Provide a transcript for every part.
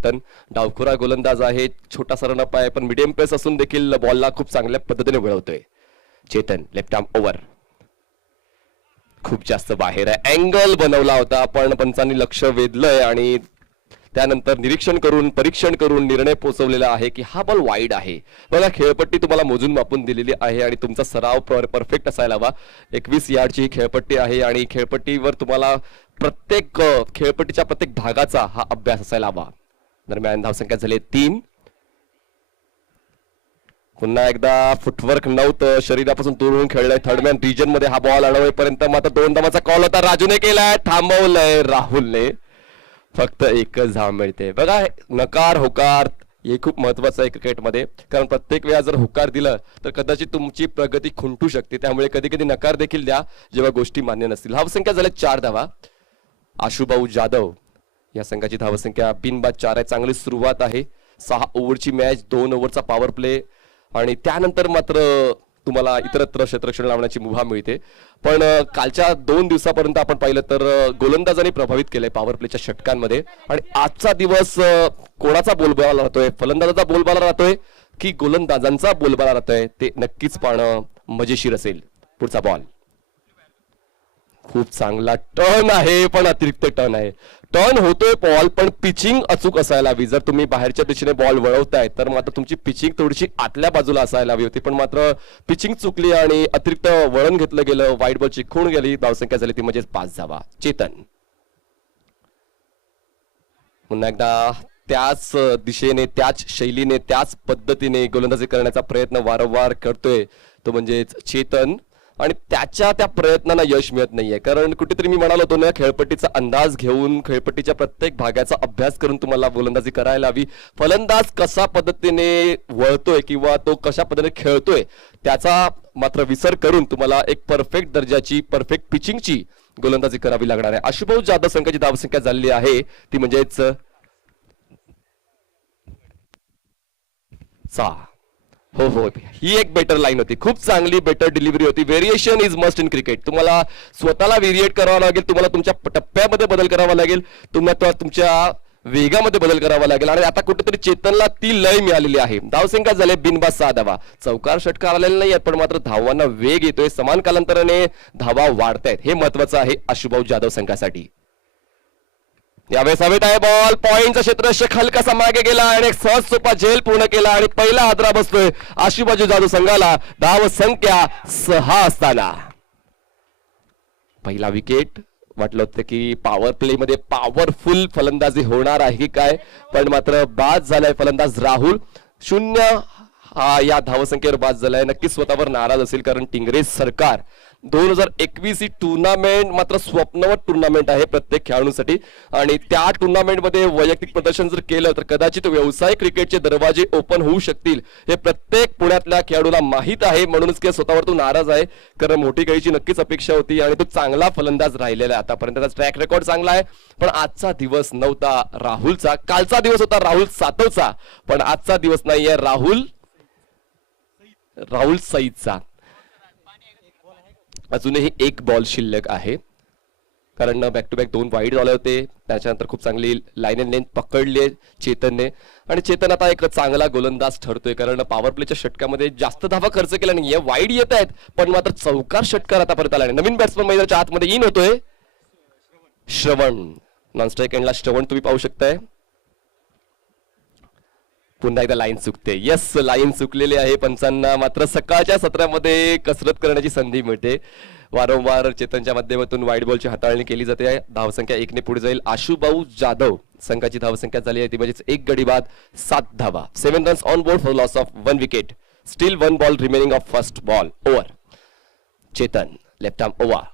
चेतन डावखुरा गोलंदाज आहे, छोटासा रनअप आहे पण मिडियम पेस असून देखील बॉलला खूप चांगल्या पद्धतीने वळवतोय. चेतन लेफ्ट आर्म ओव्हर खूप जास्त बाहेर आहे, अँगल बनवला होता पण पंचांनी लक्ष वेधलंय आणि त्यानंतर निरीक्षण करून परीक्षण करून निर्णय पोहोचवलेला आहे की हा बॉल वाईड आहे. बघा खेळपट्टी तुम्हाला मोजून मापून दिलेली आहे आणि तुमचा सराव परफेक्ट असायला हवा. 21 यार्डची ही खेळपट्टी आहे आणि खेळपट्टीवर तुम्हाला प्रत्येक खेळपट्टीच्या प्रत्येक भागाचा हा अभ्यास असायला हवा. दरम्यान धावसंख्या झाली 3. पुन्हा एकदा फुटवर्क नव्हतं, शरीरापासून दूर खेळलंय. थर्डमॅन रिजन मध्ये हा बॉल अडवईपर्यंत मात्र 2 धावांचा कॉल होता, राजूने केलाय, थांबवलंय राहुलने. फक्त एकच धाव मिळते. बघा नकार होकार हे खूप महत्वाचं आहे क्रिकेटमध्ये, कारण प्रत्येक वेळा जर होकार दिलं तर कदाचित तुमची प्रगती खुंटू शकते. त्यामुळे कधी कधी नकार देखील द्या जेव्हा गोष्टी मान्य नसतील. धावसंख्या झाल्या 4 धावा. आशुभाऊ जाधव या संघाची धावसंख्या बिनबाद 4 आहे. चांगली सुरुवात आहे. 6 ओव्हरची मॅच, 2 ओव्हरचा पॉवर प्ले आणि त्यानंतर मात्र तुम्हाला इतरत्र क्षेत्ररक्षण लावण्याची मुभा मिळते. पण कालच्या 2 दिवसापर्यंत आपण पाहिलं तर गोलंदाजांनी प्रभावित केलंय पॉवर प्लेच्या षटकांमध्ये. आणि आजचा दिवस कोणाचा बोलबाला राहतोय, फलंदाजाचा बोलबाला राहतोय की गोलंदाजांचा बोलबाला राहतोय, ते नक्कीच पाहणं मजेशीर असेल. पुढचा बॉल खूप चांगला टर्न आहे पण अतिरिक्त टर्न आहे. टर्न होतोय बॉल पण पिचिंग अचूक असायला हवी. जर तुम्ही बाहेरच्या दिशेने बॉल वळवताय तर मात्र तुमची पिचिंग थोडीशी आतल्या बाजूला असायला हवी होती, पण मात्र पिचिंग चुकली आणि अतिरिक्त वळण घेतलं गेलं. वाईट बॉलची खूण गेली. धावसंख्या झाली ती म्हणजे 5 धावा. चेतन पुन्हा एकदा त्याच दिशेने, त्याच शैलीने, त्याच पद्धतीने गोलंदाजी करण्याचा प्रयत्न वारंवार करतोय तो म्हणजे चेतन. आणि त्याच्या त्या प्रयत्नांना यश मिळत नाहीये, कारण कुठेतरी मी म्हणालो होतो ना, खेळपट्टीचा अंदाज घेऊन खेळपट्टीच्या प्रत्येक भागाचा अभ्यास करून तुम्हाला गोलंदाजी करायला हवी. फलंदाज कशा पद्धतीने वळतोय किंवा तो कशा पद्धतीने खेळतोय त्याचा मात्र विसर करून तुम्हाला एक परफेक्ट दर्जाची, परफेक्ट पिचिंगची गोलंदाजी करावी लागणार आहे. आशुभाऊ जाधव संघाची धावसंख्या झालेली आहे ती म्हणजेच 6. हो हो, ही एक बेटर लाईन होती, खूप चांगली बेटर डिलिव्हरी होती. Variation is must in cricket. तुम्हाला स्वतःला व्हेरिएट करावं लागेल, तुम्हाला तुमच्या टप्प्यामध्ये बदल करावा लागेल, तुम्हाला तुमच्या वेगामध्ये बदल करावा लागेल. आणि आता कुठेतरी चेतनला ती लय मिळालेली आहे. धावसंख्या झाले बिनबाद 6 धावा. चौकार षटकार आलेले नाही आहेत पण मात्र धावांना वेग येतोय, समान कालांतराने धावा वाढतायत, हे महत्वाचं आहे आशुभाऊ जाधव संघासाठी. यावेळेस हवेत आहे बॉल, पॉइंटचा क्षेत्ररक्षक हलकासा मागे गेला आणि एक सहज सोपा झेल पूर्ण केला आणि पहिला हादरा बसतोय आशुभाऊ जाधव संघाला. धाव संख्या 6 असताना पहिला विकेट. वाटलं होतं की पॉवर प्ले मध्ये पॉवरफुल फलंदाजी होणार आहे काय, पण मात्र बाद झालाय फलंदाज राहुल. 0 हा या धावसंख्येवर बाद झालाय. नक्कीच स्वतःवर नाराज असेल, कारण टिंगरे सरकार 2021 ही टुर्नामेंट मात्र स्वप्नवत टुर्नामेंट आहे प्रत्येक खेळाडूंसाठी. आणि त्या टुर्नामेंट मध्ये वैयक्तिक प्रदर्शन जर केलं तर कदाचित व्यावसायिक क्रिकेटचे दरवाजे ओपन होऊ शकतील, हे प्रत्येक पुण्यातल्या खेळाडूला माहित आहे. म्हणूनच की स्वतःवर तो नाराज आहे, कारण मोठी खेळीची नक्कीच अपेक्षा होती आणि तो चांगला फलंदाज राहिलेला आहे. आतापर्यंतचा ट्रॅक रेकॉर्ड चांगला आहे, पण आजचा दिवस नव्हता राहुलचा. कालचा दिवस होता राहुल सातवचा, पण आजचा दिवस नाहीये राहुल सईदचा. अजूनही एक बॉल शिल्लक आहे, कारण बॅक टू बॅक 2 वाईड झाले होते. त्याच्यानंतर खूप चांगली लाईन अँड लेंथ पकडली चेतनने आणि चेतन आता एक चांगला गोलंदाज ठरतोय, कारण पॉवर प्लेच्या षटकामध्ये जास्त धावा खर्च केला नाहीये. वाईड येत आहेत पण मात्र चौकार षटकार आतापर्यंत आला नाही. नवीन बॅट्समन मैदानाच्या आतमध्ये इन होतोय श्रवण. नॉन स्ट्राईक एंडला श्रवण तुम्ही पाहू शकताय. पुन्हा एकदा लाईन चुकते. यस, लाईन चुकलेली आहे. पंचांना मात्र सकाळच्या सत्रामध्ये कसरत करण्याची संधी मिळते. वारंवार चेतनच्या माध्यमातून वाईट बॉलची हाताळणी केली जाते. धावसंख्या 1 ने पुढे जाईल. आशुभाऊ जाधव संघाची धावसंख्या झाली आहे ती म्हणजेच 1 गडी बाद 7 धावा. 7 runs on board for loss of 1 wicket. Steel 1 ball remaining of first ball over. Chetan left arm over.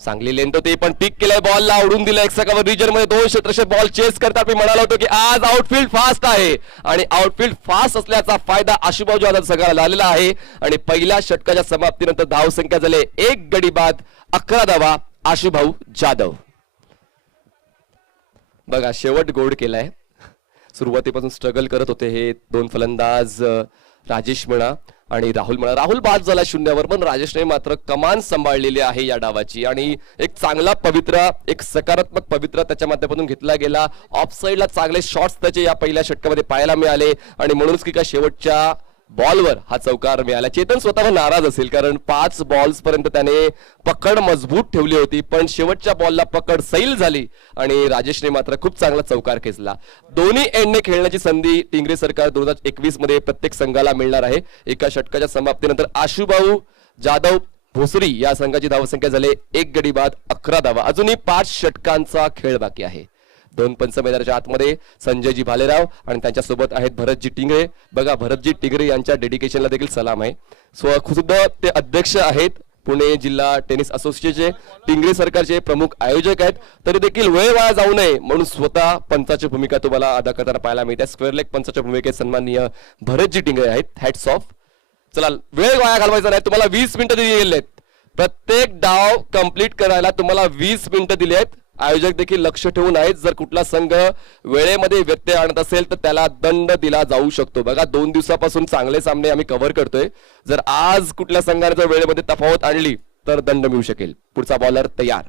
चांगली लेंथ होती पण पिक केलाय, बॉलला आवडून दिलं. एक्स्ट्रा रिजन मध्ये 2 क्षेत्ररक्षक बॉल चेस करतात. मी म्हणालो होतो की आज आउटफील्ड फास्ट आहे आणि आउटफील्ड फास्ट असल्याचा फायदा आशुभाऊ जाधव संघाला झालेला आहे. आणि पहिल्या षटकाच्या समाप्तीनंतर धावसंख्या झाले 1 गडी बाद 11 धावा. आशुभाऊ जाधव बघा शेवट गोड केलाय. सुरुवातीपासून स्ट्रगल करत होते हे 2 फलंदाज राजेश म्हणा आणि राहुल म्हणा. राहुल बाद झाला शून्यावर, पण राजेशने मात्र कमान सांभाळलेली आहे या डावाची आणि एक चांगला पवित्रा, एक सकारात्मक पवित्रा त्याच्या माध्यमातून घेतला गेला. ऑफ साईडला चांगले शॉट्स त्याचे या पहिल्या षटकामध्ये पाहायला मिळाले आणि म्हणूनच की शेवटच्या बॉलवर हा चौकार मिळाला. चेतन स्वतःवर नाराज असेल कारण 5 बॉल्स पर्यंत त्याने पकड मजबूत ठेवली होती, पण शेवटच्या बॉलला पकड सैल झाली आणि राजेशने मात्र खूप चांगला चौकार खेचला. दोन्ही एंडने खेळण्याची संधी टिंगरे सरकार 2021 मध्ये प्रत्येक संघाला मिळणार आहे. एका षटकाच्या समाप्तीनंतर आशुभाऊ जाधव भोसरी या संघाची धावसंख्या झाली 1 गडी बाद 11 धावा. अजूनही 5 षटकांचा खेळ बाकी आहे. 2 पंच मैदानाच्या आतमध्ये संजयजी भालेराव आणि त्यांच्यासोबत आहेत भरतजी टिंगरे. बघा, भरतजी टिंगरे यांच्या डेडिकेशनला देखील सलाम आहे. सुद्धा ते अध्यक्ष आहेत पुणे जिल्हा टेनिस असोसिएशनचे. टिंगरे सरकारचे प्रमुख आयोजक आहेत. तरी देखील वेळ वाया जाऊ नये म्हणून स्वतः पंचाची भूमिका तुम्हाला अदा करताना पाहायला मिळते. स्क्वेअर लेग पंचाच्या भूमिकेत सन्माननीय भरतजी टिंगरे आहेत. Hats off. चला, वेळ वाया घालवायचा नाही. तुम्हाला 20 मिनिटं दिली गेली आहेत. प्रत्येक डाव कंप्लीट करायला तुम्हाला 20 मिनिटं दिली आहेत. आयोजक देखील लक्ष ठेवून आहेत. जर कुठला संघ वेळेमध्ये व्यत्यय आणत असेल तर त्याला दंड दिला जाऊ शकतो. बघा, 2 दिवसापासून चांगले सामने आम्ही कव्हर करतोय. जर आज कुठल्या संघाने जर वेळेमध्ये तफावत आणली तर दंड मिळू शकेल. पुढचा बॉलर तयार.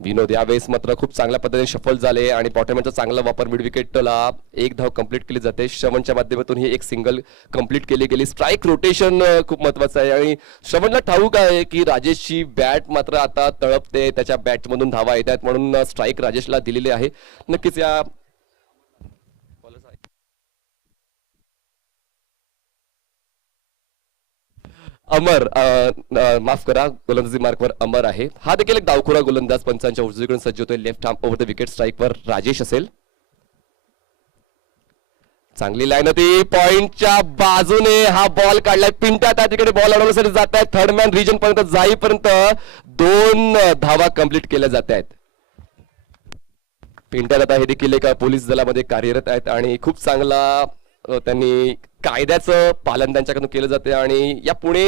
विनोद यावेळेस मात्र खूप चांगल्या पद्धतीने सफल झाले आणि बॉटमचा चांगला वापर. मिड विकेटला 1 धाव कंप्लीट केली जाते. श्रवणच्या माध्यमातून ही एक सिंगल कंप्लीट केली गेली. स्ट्राईक रोटेशन खूप महत्वाचं आहे आणि श्रवणला ठाऊक आहे की राजेशची बॅट मात्र आता तळपते, त्याच्या बॅटमधून धावा येत आहेत म्हणून स्ट्राईक राजेशला दिलेली आहे. नक्कीच या अमर माफ करा, गोलंदाजी मार्कवर अमर आहे. हा देखील एक डावखुरा गोलंदाज पंचांच्या उजवीकडून सज्ज होतोय. Left arm over the wicket. स्ट्राईकवर राजेश असेल. चांगली लाईन होती. पॉइंटच्या बाजूने हा बॉल काढलाय. पिंट्या त्या तिकडे बॉल अडवण्यासाठी जात आहेत. थर्ड मॅन रिजन पर्यंत जाईपर्यंत 2 धावा कंप्लीट केल्या जात आहेत. पिंट्या आता हे देखील एका पोलीस दलामध्ये कार्यरत आहेत आणि खूप चांगला त्यांनी कायद्याचं पालन त्यांच्याकडून केलं जाते आणि या पुणे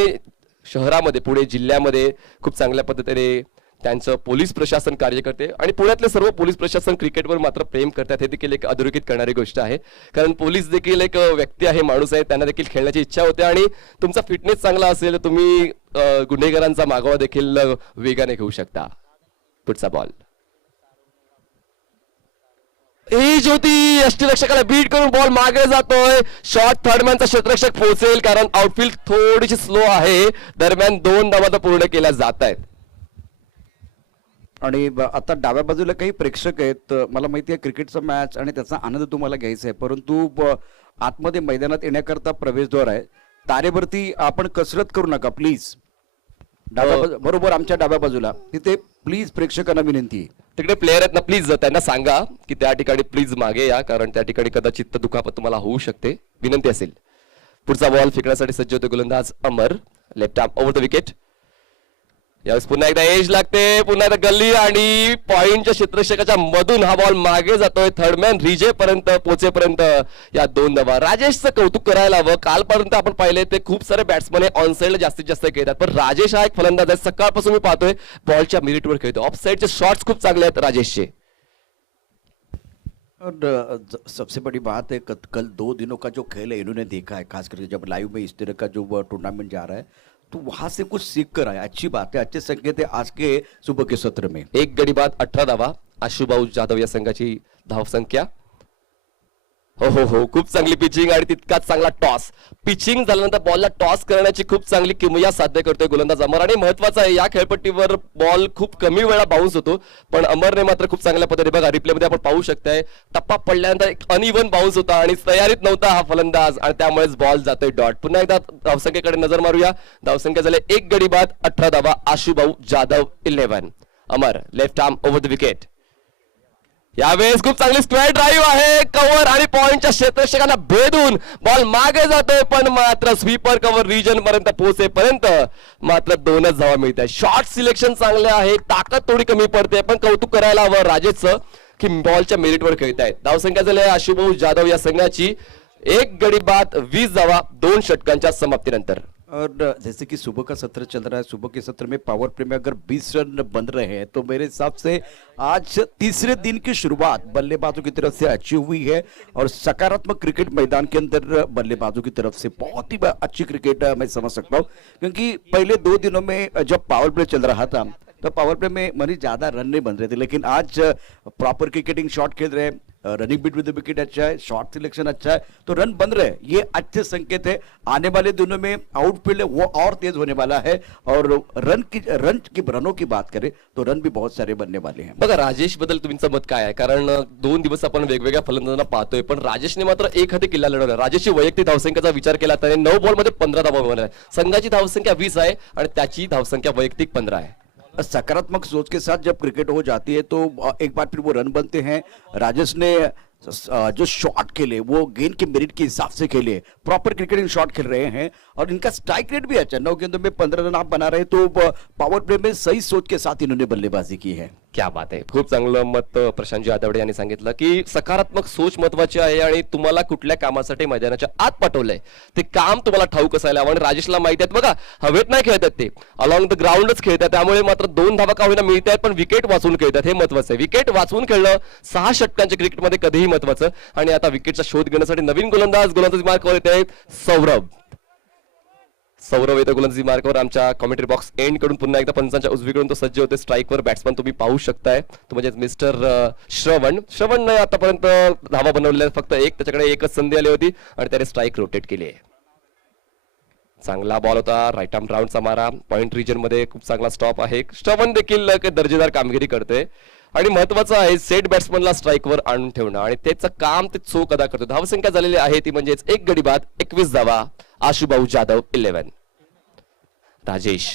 शहरामध्ये, पुणे जिल्ह्यामध्ये खूप चांगल्या पद्धतीने त्यांचं पोलीस प्रशासन कार्य करते आणि पुण्यातले सर्व पोलीस प्रशासन क्रिकेटवर मात्र प्रेम करतात. हे देखील एक अधोरेखित करणारी गोष्ट आहे कारण पोलीस देखील एक व्यक्ती आहे, माणूस आहे. त्यांना देखील खेळण्याची इच्छा होते आणि तुमचा फिटनेस चांगला असेल तुम्ही गुन्हेगारांचा मागोवा देखील वेगाने घेऊ शकता. पुढचा बॉल. एज होती. यष्टीरक्षकाला बीट करून बॉल मागे जातोय. शॉट थर्डमॅनचा क्षेत्ररक्षक पोहोचेल कारण आउटफील्ड थोडीशी स्लो आहे. दरम्यान 2 धावा पूर्ण केल्या जात आहेत आणि आता डाव्या बाजूला काही प्रेक्षक आहेत. मला माहिती आहे क्रिकेटचा मॅच आणि त्याचा आनंद तुम्हाला घ्यायचा आहे, परंतु आतमध्ये मैदानात येण्याकरता प्रवेशद्वार आहे. तारेवरती आपण कसरत करू नका प्लीज. बरोबर आमच्या डाव्या बाजूला तिथे प्लीज प्रेक्षकांना विनंती आहे. तिकडे प्लेयर आहेत ना, प्लीज त्यांना सांगा की त्या ठिकाणी प्लीज मागे या कारण त्या ठिकाणी कदाचित दुखापत तुम्हाला होऊ शकते. विनंती असेल. पुढचा बॉल फेकण्यासाठी सज्ज होते गोलंदाज Amar. Left arm over the wicket. यावेळेस पुन्हा एकदा एज लागते. पुन्हा एकदा गल्ली आणि पॉइंटच्या क्षेत्ररक्षकाच्या मधून हा बॉल मागे जातोय. थर्डमॅन रिजे पर्यंत पोहोचेपर्यंत या 2 धावा. राजेशचं कौतुक करायला हवं. कालपर्यंत आपण पाहिले ते खूप सारे बॅट्समन ऑन साईडला जास्तीत जास्त खेळतात, पण राजेश हा एक फलंदाज आहे. सकाळपासून मी पाहतोय बॉलच्या मिरिटवर खेळतो. ऑफ साईडचे शॉट्स खूप चांगले आहेत राजेशचे. और सबसे बड़ी बात है कल 2 दिनों का जो खेल है इन्होंने देखा है, खास करके जब लाइव में इस तरह का जो टूर्नामेंट जा रहा है तो वहां से कुछ सीख कर आया. अच्छी बात है, अच्छे संकेत है आज के सुबह के सत्र में. 1 गडी बाद 18 धावा. आशुभाऊ जाधव या संघाची धावसंख्या. हो, खूप चांगली पिचिंग आणि तितकाच चांगला टॉस. पिचिंग झाल्यानंतर बॉलला टॉस करण्याची खूप चांगली किमया साध्य करतोय गोलंदाज अमर आणि महत्वाचं आहे या खेळपट्टीवर बॉल खूप कमी वेळा बाउन्स होतो, पण अमरने मात्र खूप चांगल्या पद्धतीने बघा रिप्लेमध्ये आपण पाहू शकताय टप्पा पडल्यानंतर एक अनइव्हन बाउन्स होता आणि तयारीत नव्हता हा फलंदाज आणि त्यामुळेच बॉल जातोय डॉट. पुन्हा एकदा धावसंख्येकडे नजर मारूया. धावसंख्या झाले 1 गडी बाद 18 धावा. Ashubhau Jadhav 11. Amar left arm over the wicket. यावेळेस खूप चांगली स्क्वेअर ड्राईव्ह आहे. कव्हर आणि पॉइंटच्या क्षेत्ररक्षकांना भेदून बॉल मागे जातोय, पण मात्र स्वीपर कव्हर रिजन पर्यंत पोहोचेपर्यंत मात्र 2च धावा मिळतात. शॉट सिलेक्शन चांगले आहे. ताकद थोडी कमी पडते, पण कौतुक करायला हवं राजेशचं की बॉलच्या मेरिटवर खेळतायत. धावसंख्या झाली आशुभाऊ जाधव या संघाची एक गडी बाद 20 धावा 2 षटकांच्या समाप्तीनंतर. और जैसे कि सुबह का सत्र चल रहा है, सुबह के सत्र में पावर प्ले में अगर 20 रन बन रहे हैं तो मेरे हिसाब से आज तीसरे दिन की शुरुआत बल्लेबाजों की तरफ से अच्छी हुई है और सकारात्मक क्रिकेट मैदान के अंदर बल्लेबाजों की तरफ से बहुत ही अच्छी क्रिकेट मैं समझ सकता हूँ, क्योंकि पहले 2 दिनों में जब पावर प्ले चल रहा था तो पावर प्ले में मनी ज्यादा रन नहीं बन रहे थे, लेकिन आज प्रॉपर क्रिकेटिंग शॉट खेल रहे हैं, रनिंग बीट विद द विकेट अच्छा है, शॉट सिलेक्शन अच्छा है, तो रन बन रहे हैं, ये अच्छे संकेत है. आने वाले दिनों में आउटफील्ड है वो और तेज होने वाला है और रनों की बात करें तो रन भी बहुत सारे बनने वाले हैं. बघा राजेश बद्दल तुमचं मत काय आहे? कारण 2 दिवस आपण वेगवेगळ्या फलंदाजांना पाहतोय, पण राजेशने मात्र एक हाती किल्ला लढवला. राजेशची वैयक्तिक धावसंख्येचा विचार केला तर 9 बॉलमध्ये 15 धावा बनवल्या. संघाची धावसंख्या 20 आहे आणि त्याची धावसंख्या वैयक्तिक 15 आहे. सकारात्मक सोच के साथ जब क्रिकेट हो जाती है तो एक बार फिर वो रन बनते हैं. राजेश ने जो शॉट खेले वो गेंद के मेरिट के हिसाब से खेले, प्रॉपर क्रिकेटिंग शॉट खेल रहे हैं और इनका स्ट्राइक रेट भी अच्छा, 9 गेंदों में 15 रन आप बना रहे, तो पावर प्ले में सही सोच के साथ इन्होंने बल्लेबाजी की है. क्या बात आहे. खूप चांगलं मत प्रशांत जाधवडे यांनी सांगितलं की सकारात्मक सोच महत्वाची आहे आणि तुम्हाला कुठल्या कामासाठी मैदानाच्या आत पाठवलंय ते काम तुम्हाला ठाऊक असायला हवं. आणि राजेशला माहिती आहे, बघा हवेत नाही खेळतात ते, अलॉंग द ग्राउंडच खेळतात, त्यामुळे मात्र 2 धावा का होईना मिळत आहेत, पण विकेट वाचून खेळतात, हे महत्वाचं आहे. विकेट वाचून खेळणं 6 षटकांच्या क्रिकेटमध्ये कधीही महत्वाचं. आणि आता विकेटचा शोध घेण्यासाठी नवीन गोलंदाजी मार्कवर येत आहेत सौरभ येतो गोलंदाजी मार्कवर. आमच्या कॉमेंट्री बॉक्स एंड कडून पुन्हा एकदा पंचांच्या उजवीकडून तो सज्ज होते. स्ट्राईकवर बॅट्समन तुम्ही पाहू शकताय, तो म्हणजे मिस्टर श्रवण आतापर्यंत धावा बनवलेल्या फक्त एक, त्याच्याकडे एकच संधी आली होती आणि त्याने स्ट्राईक रोटेट केली आहे. चांगला बॉल होता, राईट आर्म राऊंडचा मारा, पॉइंट रिजन मध्ये खूप चांगला स्टॉप आहे. श्रवण देखील दर्जेदार कामगिरी करते आणि महत्वाचं आहे सेट बॅट्समनला स्ट्राईकवर आणून ठेवणं आणि त्याचं काम ते चोख अदा करतो. धावसंख्या झालेली आहे ती म्हणजेच एक गडी बाद 21 धावा. आशुभाऊ जाधव 11. राजेश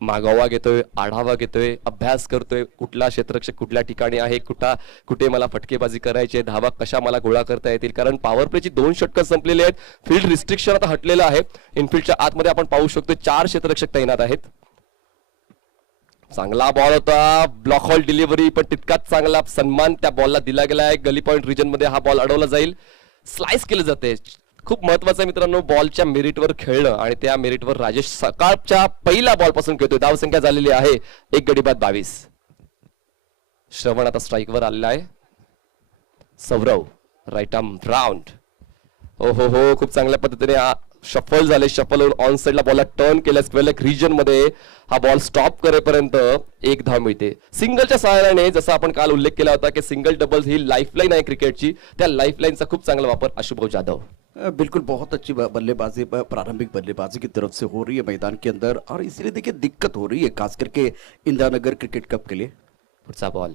मागोवा घेतोय, आढावा घेतोय, अभ्यास करतोय, कुठला क्षेत्ररक्षक कुठल्या ठिकाणी आहे, कुठे मला फटकेबाजी करायची, धावा कशा मला गोळा करता येतील. कारण पॉवर प्लेची 2 षटकं संपलेली आहेत, फील्ड रिस्ट्रिक्शन आता हटलेलं आहे. इनफिल्डच्या आतमध्ये आपण पाहू शकतो 4 क्षेत्ररक्षक तैनात आहेत. चांगला बॉल होता, ब्लॉक हॉल डिलिव्हरी, पण तितकाच चांगला सन्मान त्या बॉलला दिला गेला आहे. गली पॉइंट रिजन मध्ये हा बॉल अडवला जाईल, स्लाइस केलं जाते. खूप महत्वाचं आहे मित्रांनो बॉलच्या मेरिटवर खेळणं आणि त्या मेरिटवर राजेश सकाळच्या पहिला बॉल पासून खेळतोय. धावसंख्या झालेली आहे एक गडी बाद 22. श्रवण आता स्ट्राईकवर आलेला आहे. सौरव राईट आर्म राऊंड, हो खूप चांगल्या पद्धतीने शफल झाले. शफल होऊन ऑन साइडला बॉलला टर्न केल्या स्क्वेअर लेग रिजन मध्ये हा बॉल स्टॉप करेपर्यंत 1 धाव मिळते. सिंगलच्या सहाय्याने जसा आपण काल उल्लेख केला होता की सिंगल डबल्स ही लाईफलाईन आहे क्रिकेटची, त्या लाईफलाईनचा खूप चांगला वापर आशुभाऊ जाधव. बिल्कुल बहुत अच्छी बल्लेबाजी प्रारंभिक बल्लेबाजी की तरफ से हो रही है मैदान के अंदर और इसलिए देखिए दिक्कत हो रही है खास करके इंदिरा नगर क्रिकेट कप के लिए. पुढचा बॉल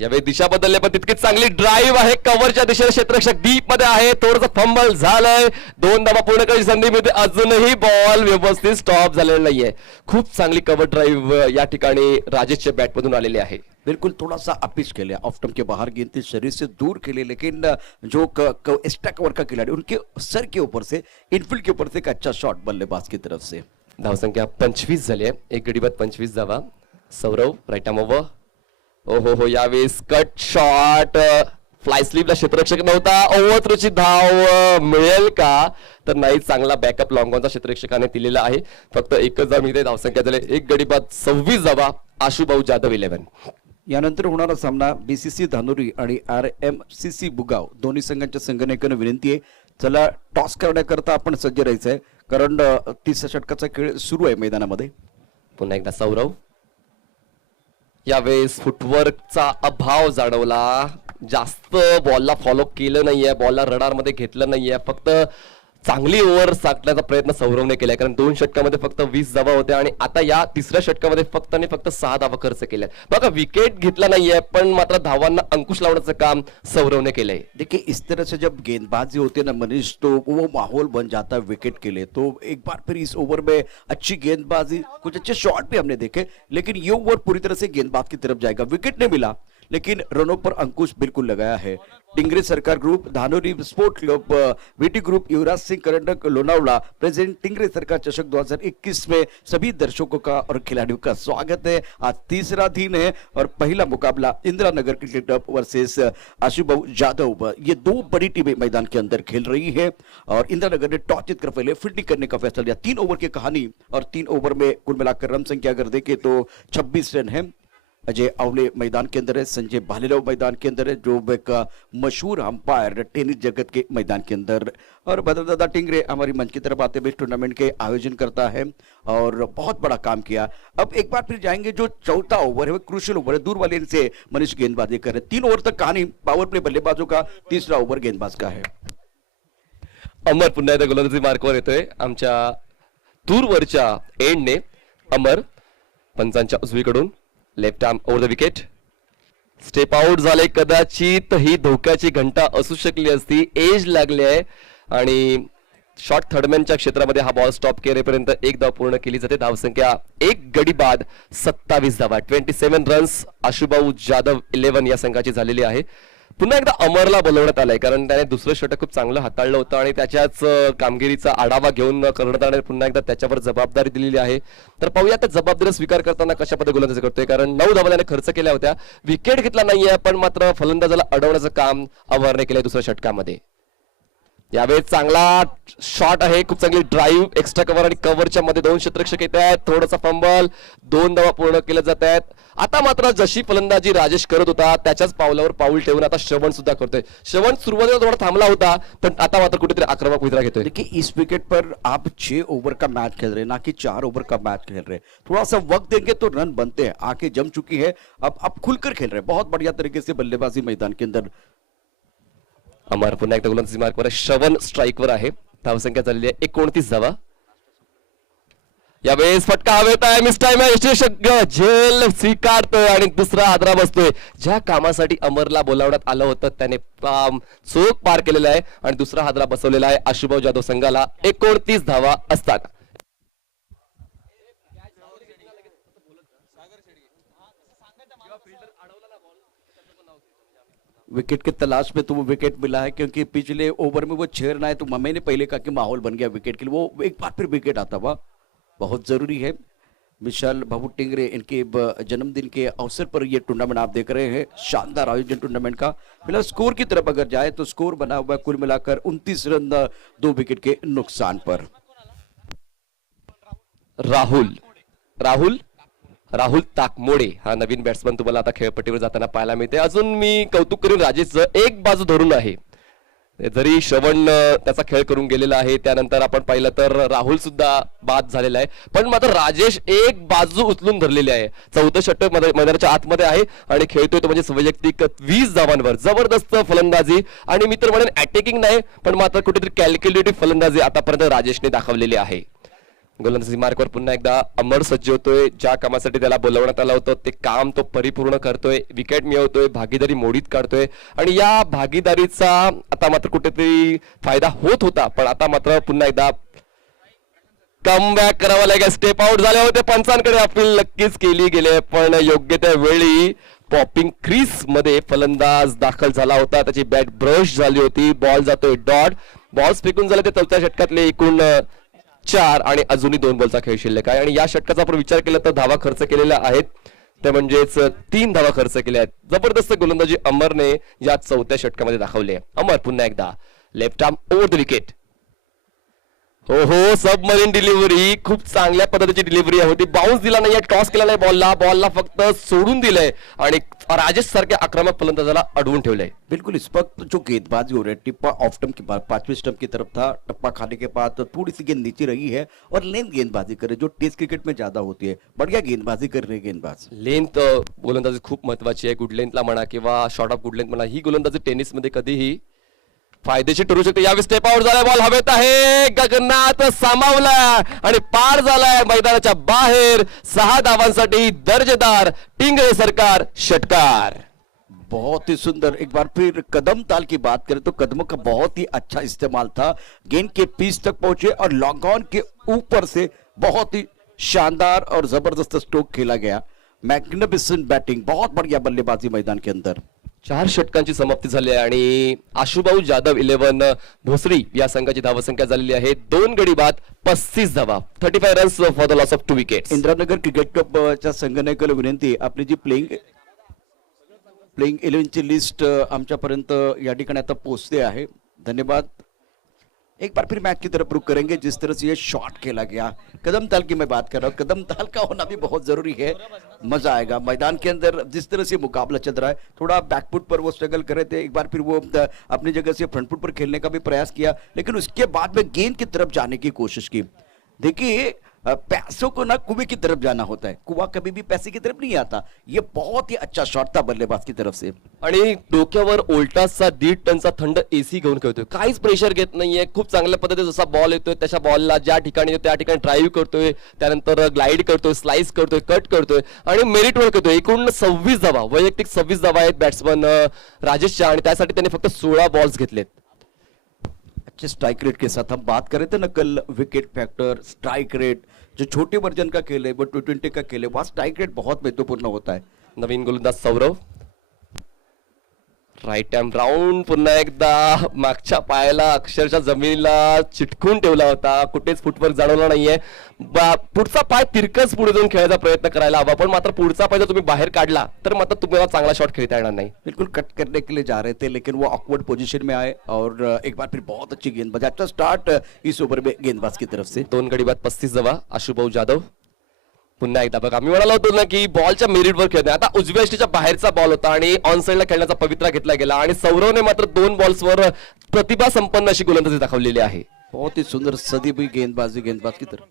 यावेळी दिशा बदलले पण तितकीच चांगली ड्राईव्ह आहे. कव्हरच्या दिशेने क्षेत्ररक्षक डीप मध्ये आहे, थोडंसं फंबल झालंय. 2 धावा पूर्ण करायची संधी मिळते, अजूनही बॉल व्यवस्थित स्टॉप झालेला नाहीये. खूप चांगली कव्हर ड्राईव्ह या ठिकाणी राजेशच्या बॅट मधून आलेली आहे. बिल्कुल थोड़ा सा अपिच खेले, ऑफ स्टंप के बाहर गेंद थी, शरीर से दूर खेले, लेकिन जो एक्स्ट्रा कवर का खिलाड़ी उनके सर के ऊपर से इनफील्ड के ऊपर से एक अच्छा शॉट बल्लेबाज की तरफ से. धावसंख्या 25 झाली आहे, एक गडी बाद 25 धावा. सौरव राईट आर्म ओव्हर, हो यावेळेस कट शॉट, फ्लाय स्लीपला क्षेत्ररक्षक नव्हता. ओव्हर थ्रोची धाव मिळेल का तर नाही, चांगला बॅकअप लॉंग ऑनचा क्षेत्ररक्षकाने दिलेला आहे. फक्त एकच धाव मिळते. धावसंख्या झाली एक गडी बाद 26 धावा. आशुभाऊ जाधव 11. यानंतर होणारा सामना बीसीसी धानोरी आणि RMCC बुगाव दोन्ही संघांच्या संघनायकांना विनंती आहे, चला टॉस करण्याकरता आपण सज्ज राहायचं आहे, कारण 30 षटकाचा खेळ सुरू आहे मैदानामध्ये. पुन्हा एकदा सौरव, यावेळेस फुटवर्कचा अभाव जाणवला. जास्त बॉलला फॉलो केलं नाहीये, बॉलला रडार मध्ये घेतलं नाहीये, फक्त चांगली ओव्हर साठण्याचा प्रयत्न सौरवने केलाय. कारण 2 षटकामध्ये फक्त 20 धावा होत्या आणि आता या तिसऱ्या षटकामध्ये फक्त 6 धावा खर्च केल्या. बघा विकेट घेतला नाहीये, पण मात्र धावांना अंकुश लावण्याचं काम सौरवने केलंय. देखिए इस तरह से जब गेंदबाजी होती है ना मनीष, तो वो माहौल बन जाता है विकेट के लिए. तो एक बार फिर इस ओवर में अच्छी गेंदबाजी, कुछ अच्छे शॉट भी हमने देखे, लेकिन ये ओवर पूरी तरह से गेंदबाज की तरफ जाएगा. विकेट नहीं मिला, लेकिन रनों पर अंकुश बिल्कुल लगाया है। Tingre Sarkar group, Dhanori sport club, VT group, Yuvraj Singh करंडक लोनावला प्रेजेंट टिंगरे सरकार चषक 2021 में सभी दर्शकों का और खिलाड़ियों का स्वागत है। आज तीसरा दिन है और पहला मुकाबला Indira Nagar cricket club versus आशुबाबू Jadhav. ये दो बड़ी टीमें मैदान के अंदर खेल रही है और इंदिरा नगर ने टॉस जीतकर पहले फील्डिंग करने का फैसला लिया। 3 ओवर की कहानी और 3 ओवर में कुल मिलाकर रन संख्या अगर देखें तो 26 रन है। अजय अवले मैदान के अंदर है, संजय भालेराव मैदान के अंदर है, जो एक मशहूर अंपायर टेनिस जगत के मैदान के अंदर। और भद्रदादा टिंगरे हमारी मंच की तरफ आते हुए इस टूर्नामेंट के आयोजन करता है और बहुत बड़ा काम किया। अब एक बार फिर जाएंगे, जो चौथा ओवर है वो क्रूशियल ओवर है, दूर वाले से मनीष गेंदबाजी कर रहे। 3 ओवर तक कहानी पावर प्ले बल्लेबाजों का, तीसरा ओवर गेंदबाज का है। अमर पुन्हा एकदा गोलंदाजी मार्कवर येतोय आमच्या दूरवरच्या एंडने। अमर पंचांच्या उजवीकडून left arm over the wicket, step out झाले। कदाचित ही धोक्याची घंटा असू शकली असती, एज लागली आहे आणि शॉर्ट थर्डमॅनच्या क्षेत्रामध्ये हा बॉल स्टॉप केलेपर्यंत एक धाव पूर्ण केली जाते। धावसंख्या 1 गडी बाद 27 धावा, 27 रन्स आशुबाऊ जाधव 11 या संघाची झालेली आहे। पुन्हा एकदा अमरला बोलवण्यात आलंय कारण त्याने दुसरं षटक खूप चांगलं हाताळलं होतं आणि त्याच्याच कामगिरीचा आढावा घेऊन कर्णधाराने पुन्हा एकदा त्याच्यावर जबाबदारी दिलेली आहे। तर पाहूया त्या जबाबदारी स्वीकार करताना कशा पद्धतीने गोलंदाजी करतोय, कारण 9 धावा त्याने खर्च केल्या होत्या, विकेट घेतला नाहीये, पण मात्र फलंदाजाला अडवण्याचं काम अमरने केलंय दुसऱ्या षटकामध्ये। यावेळी चांगला शॉट आहे, खूप चांगली ड्राईव्ह, एक्स्ट्रा कव्हर आणि कव्हरच्या मध्ये 2 क्षेत्ररक्षक येत आहेत, थोडासा फंबल, 2 धावा पूर्ण केल्या जात आहेत। आता मात्र जशी फलंदाजी राजेश करत होता त्याच्याच पावलावर पाऊल ठेवून आता श्रवण सुद्धा करतोय। श्रवण सुरुवातीला थोडा थांबला होता पण आता मात्र कुठेतरी आक्रमक वितरा घेतोय। देखिए इस विकेट पर आप 6 ओवर का मैच खेल रहे हैं, ना कि 4 ओवर का मैच खेल रहे हैं। थोड़ा सा वक्त देंगे तो रन बनते हैं, आंखें जम चुकी है, अब आप खुलकर खेल रहे हैं। बहुत बढ़िया तरीके से बल्लेबाजी मैदान के अंदर। अमर पुन्हा एकदा गोलंदाजी मार्कवर आहे, श्रवण स्ट्राईकवर आहे, धावसंख्या झालेली आहे 29 धावा। यावेळेस फटका हवेत आहे, मिस टाइम आहे, झेल स्वीकारतोय आणि दुसरा हादरा बसतोय। ज्या कामासाठी अमरला बोलावण्यात आलं होतं त्याने चोख पार केलेला आहे आणि दुसरा हादरा बसवलेला आहे आशुभाऊ जाधव संघाला 29 धावा असताना। विकेट की तलाश में तो वो विकेट मिला है, क्योंकि पिछले ओवर में वो 6 रन आए तो मैंने पहले कहा कि माहौल बन गया विकेट के लिए, वो एक बार फिर विकेट आता हुआ बहुत जरूरी है। विशाल बाबू टिंगरे इनके जन्मदिन के अवसर पर ये टूर्नामेंट आप देख रहे हैं, शानदार आयोजन टूर्नामेंट का। फिलहाल स्कोर की तरफ अगर जाए तो स्कोर बना हुआ है कुल मिलाकर 29 रन 2 विकेट के नुकसान पर। राहुल ताकमोडे हा नवीन बॅट्समन तुम्हाला आता खेळपट्टीवर जाताना पाहायला मिळते। अजून मी कौतुक करीन राजेशचं, एक बाजू धरून आहे, जरी श्रवण त्याचा खेळ करून गेलेला आहे त्यानंतर आपण पाहिलं तर राहुल सुद्धा बाद झालेला आहे, पण मात्र राजेश एक बाजू उचलून धरलेली आहे। 4थं षटक मैदानाच्या आतमध्ये आहे आणि खेळतोय तो म्हणजे वैयक्तिक 20 धावांवर, जबरदस्त फलंदाजी आणि मी तर म्हणेन अटॅकिंग नाही पण मात्र कुठेतरी कॅल्क्युलेटिव्ह फलंदाजी आतापर्यंत राजेशने दाखवलेली आहे। गोलंदाजी मार्कवर पुन्हा एकदा अमर सज्ज होतोय, ज्या कामासाठी त्याला बोलवण्यात आलं होतं ते काम तो परिपूर्ण करतोय, विकेट मिळवतोय, भागीदारी मोडीत काढतोय आणि या भागीदारीचा आता मात्र कुठेतरी फायदा होत होता, पण आता मात्र पुन्हा एकदा कमबॅक करावा लागेल। स्टेप आउट झाले होते, पंचांकडे अपील नक्कीच केली गेले पण योग्य त्या वेळी पॉपिंग क्रीज मध्ये फलंदाज दाखल झाला होता, त्याची बॅट ब्रश झाली होती, बॉल जातोय डॉट, बॉल्स फेकून झाले ते 4थ्या षटकातले एकूण 4 आणि अजूनही 2 बॉलचा खेळ शिल्लक आहे आणि या षटकाचा आपण विचार केला तर धावा खर्च केलेल्या आहेत, ते म्हणजेच 3 धावा खर्च केल्या आहेत। जबरदस्त गोलंदाजी अमरने या 4थ्या षटकामध्ये दाखवली आहे। अमर पुन्हा एकदा left arm over the wicket, हो सबमरीन डिलिव्हरी, खूप चांगल्या पद्धतीची डिलिव्हरी होती, बाउन्स दिला नाही, टॉस केला नाही, बॉलला फक्त सोडून दिलंय आणि राजेश सारख्या आक्रमक फलंदाजाला अडवून ठेवलंय। बिल्कुल इस वक्त जो गेंदबाजी हो रही है, टिप्पा ऑफ स्टंप के बाद 5वें स्टंप की तरफ था, टप्पा खाने के बाद थोड़ी सी गेंद नीचे रही है और लेंथ गेंदबाजी करे जो टेस्ट क्रिकेट में ज्यादा होती है, बढ़िया गेंदबाजी कर रहे गेंदबाज। लेंथ गोलंदाजी खूप महत्वाची आहे, गुड लेंथला म्हणा किंवा शॉर्ट ऑफ गुड लेंथ म्हणा, ही गोलंदाजी टेनिसमध्ये कधीही फायदेशीर ठरू शकते। यावेळी स्टेप आउट झाला, बॉल हवेत आहे, गगनात सामावला आणि पार झालाय मैदानाच्या बाहेर। 6 धावांसाठी दर्जेदार टिंगरे सरकार षटकार। बहुत ही सुंदर, एक बार फिर कदम ताल की बात करें तो कदमों का बहुत ही अच्छा इस्तेमाल था, गेंद के पीछ तक पहुंचे और लॉन्ग ऑन के ऊपर से बहुत ही शानदार और जबरदस्त स्ट्रोक खेला गया। मैग्निफिसेंट बैटिंग, बहुत बढ़िया बल्लेबाजी मैदान के अंदर। 4 षटकांची समाप्ती झाली आहे आणि आशुभाऊ जाधव 11 भोसरी या संघाची धावसंख्या झालेली आहे 2 गडी बाद 35 धावा 35 runs for the loss of 2 wickets. Indiranagar cricket क्लबच्या संघनायकाला विनंती, आपली जी प्लेइंग 11ची लिस्ट आमच्यापर्यंत या ठिकाणी आता पोहोचते आहे. धन्यवाद. एक बार फिर मैच की तरफ रुख करेंगे. जिस तरह से ये शॉट खेला गया, कदम ताल की मैं बात कर रहा हूँ, कदम ताल का होना भी बहुत जरूरी है. मजा आएगा मैदान के अंदर. जिस तरह से मुकाबला चल रहा है, थोड़ा बैकफुट पर वो स्ट्रगल कर रहे थे, एक बार फिर वो अपनी जगह से फ्रंट फुट पर खेलने का भी प्रयास किया, लेकिन उसके बाद में गेंद की तरफ जाने की कोशिश की. देखिए पैसों को ना कुएं की तरफ जाना होता है, कुआं कभी भी पैसे की तरफ नहीं आता. ये बहुत ही अच्छा शॉट था बल्लेबाज की तरफ से. आणि डोक्यावर ओल्टासचा 1.5 टनचा थंड एसी घेऊन खेळतोय, काहीच प्रेशर घेत नाहीये. खूप चांगल्या पद्धतीने जसा बॉल येतोय तशा बॉलला ज्या ठिकाणी येतो त्या ठिकाणी ड्राईव्ह करतोय, त्यानंतर ग्लाइड करतोय, स्लाइस करतोय, कट करतोय आणि मेरिट वर्क करतोय. एकूण 26 धावा, वैयक्तिक 26 धावा आहेत बॅट्समन राजेशच्या आणि त्यासाठी त्यांनी फक्त 16 बॉल्स घेतलेत. अच्छे स्ट्राइक रेट के साथ हम बात कर रहे थे ना कल, विकेट फैक्टर, स्ट्राइक रेट, जो छोटे वर्जन का खेल है वो T20 का खेल है, वहाँ स्ट्राइक रेट बहुत महत्वपूर्ण होता है. नवीन गोलंदाज सौरव, राईट हँड राऊंड, पुन्हा एकदा मागच्या पायाला अक्षरशः जमिनीला चिटकून ठेवला होता, कुठेच फुटवर्क जाणवला नाहीये. पुढचा पाय तिरकस पुढे जाऊन खेळायचा प्रयत्न करायला हवा, पण मात्र पुढचा पाय जर तुम्ही बाहेर काढला तर मात्र तुम्हाला चांगला शॉट खेळता येणार नाही. बिल्कुल कट करने के लिए जा रहे थे, लेकिन वो ऑकवर्ड पोजीशन में आए और एक बार फिर बहुत अच्छी गेंदबाजी, अच्छा स्टार्ट इस ओवर में गेंदबाज की तरफ से. 2 गडी बाद 35 धावा आशुभाऊ जाधव. पुन्हा एकदा बघा, मी म्हणालो होतो ना की बॉलच्या मेरिटवर खेळतोय. आता उजव्या यष्टीच्या बाहेरचा बॉल होता आणि ऑन साइडला खेळण्याचा पवित्रा घेतला गेला आणि सौरवने मात्र 2 बॉल्सवर प्रतिभा संपन्न अशी गोलंदाजी दाखवलेली आहे. बहुत ही सुंदर सदी हुई गेंदबाजी गेंदबाज की तरफ.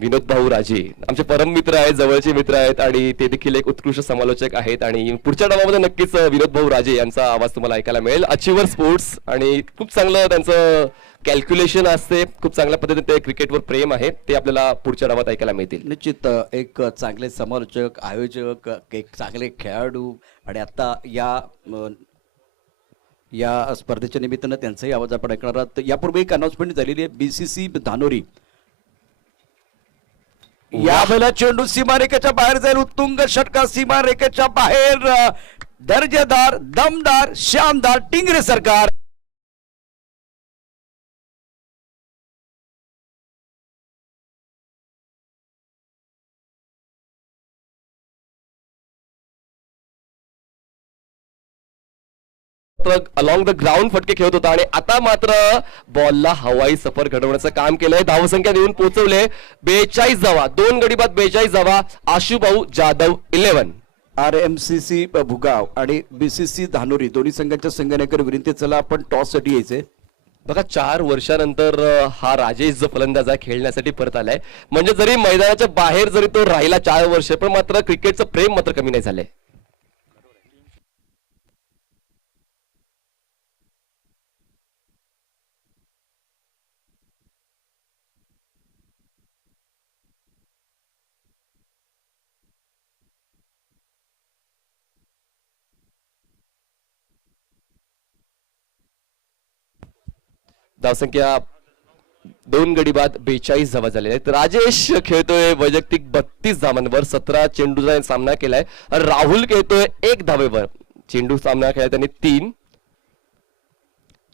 विनोद भाऊ राजे आमचे परम मित्र आहेत, जवळचे मित्र आहेत आणि ते देखील एक उत्कृष्ट समालोचक आहेत आणि पुढच्या डावामध्ये नक्कीच विनोद भाऊ राजे यांचा आवाज तुम्हाला ऐकायला मिळेल. अचिव्हर स्पोर्ट्स आणि खूप चांगलं त्यांचं कॅल्क्युलेशन असते, खूप चांगल्या पद्धतीने ते क्रिकेटवर प्रेम आहे, ते आपल्याला पुढच्या डावात ऐकायला मिळतील. निश्चित एक चांगले समालोचक, आयोजक, एक चांगले खेळाडू आणि आता या स्पर्धेच्या निमित्तानं त्यांचाही आवाज आपण ऐकणार आहोत. यापूर्वी एक अनाउन्समेंट झालेली आहे, BCC धानोरी या वेळेला चेंडू सीमारेखेच्या बाहेर जाईल. उत्तुंग षटका सीमारेखेच्या बाहेर, दर्जेदार, दमदार, शानदार टिंगरे सरकार. अलॉंग द ग्राउंड फटके खेळत होता आणि आता मात्र बॉलला हवाई सफर घडवण्याचं काम केलंय. धावसंख्या देऊन पोहोचवले 42 धावा, 2 गडी बाद 42 धावा. आशुभाऊ जाधव 11. RMCC भुगाव आणि BCC धानोरी दोन्ही संघांच्या संघनायकांना विनंती, चला आपण टॉस साठी यायचे. बघा 4 वर्षानंतर हा राजेश जो फलंदाज आहे खेळण्यासाठी परत आलाय, म्हणजे जरी मैदानाच्या बाहेर जरी तो राहिला 4 वर्ष, पण मात्र क्रिकेटचं प्रेम मात्र कमी नाही झालंय. धावसंख्या 2 गडी बाद 42 धावा झालेल्या आहेत. राजेश खेळतोय वैयक्तिक 32 धावांवर, 17 चेंडूचा सामना केलाय. राहुल खेळतोय 1 धावेवर, चेंडू सामना खेळाय त्यांनी 3.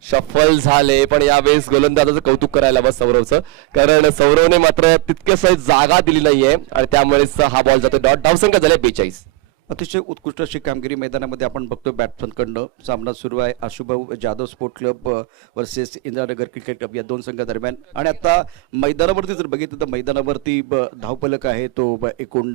शफल झाले, पण यावेळेस गोलंदाजाचं कौतुक करायला हवं सौरवचं, कारण सौरवने मात्र तितकेच जागा दिली नाहीये आणि त्यामुळेच हा बॉल जातो डॉट. धावसंख्या झाले 42. अतिशय उत्कृष्ट अशी कामगिरी मैदानामध्ये आपण बघतो. बॅट्समनकडनं सामना सुरू आहे, Ashubhau Jadhav sport club versus Indiranagar cricket club या 2 संघादरम्यान. आणि आता मैदानावरती जर बघितलं तर मैदानावरती धावफलक आहे तो एकूण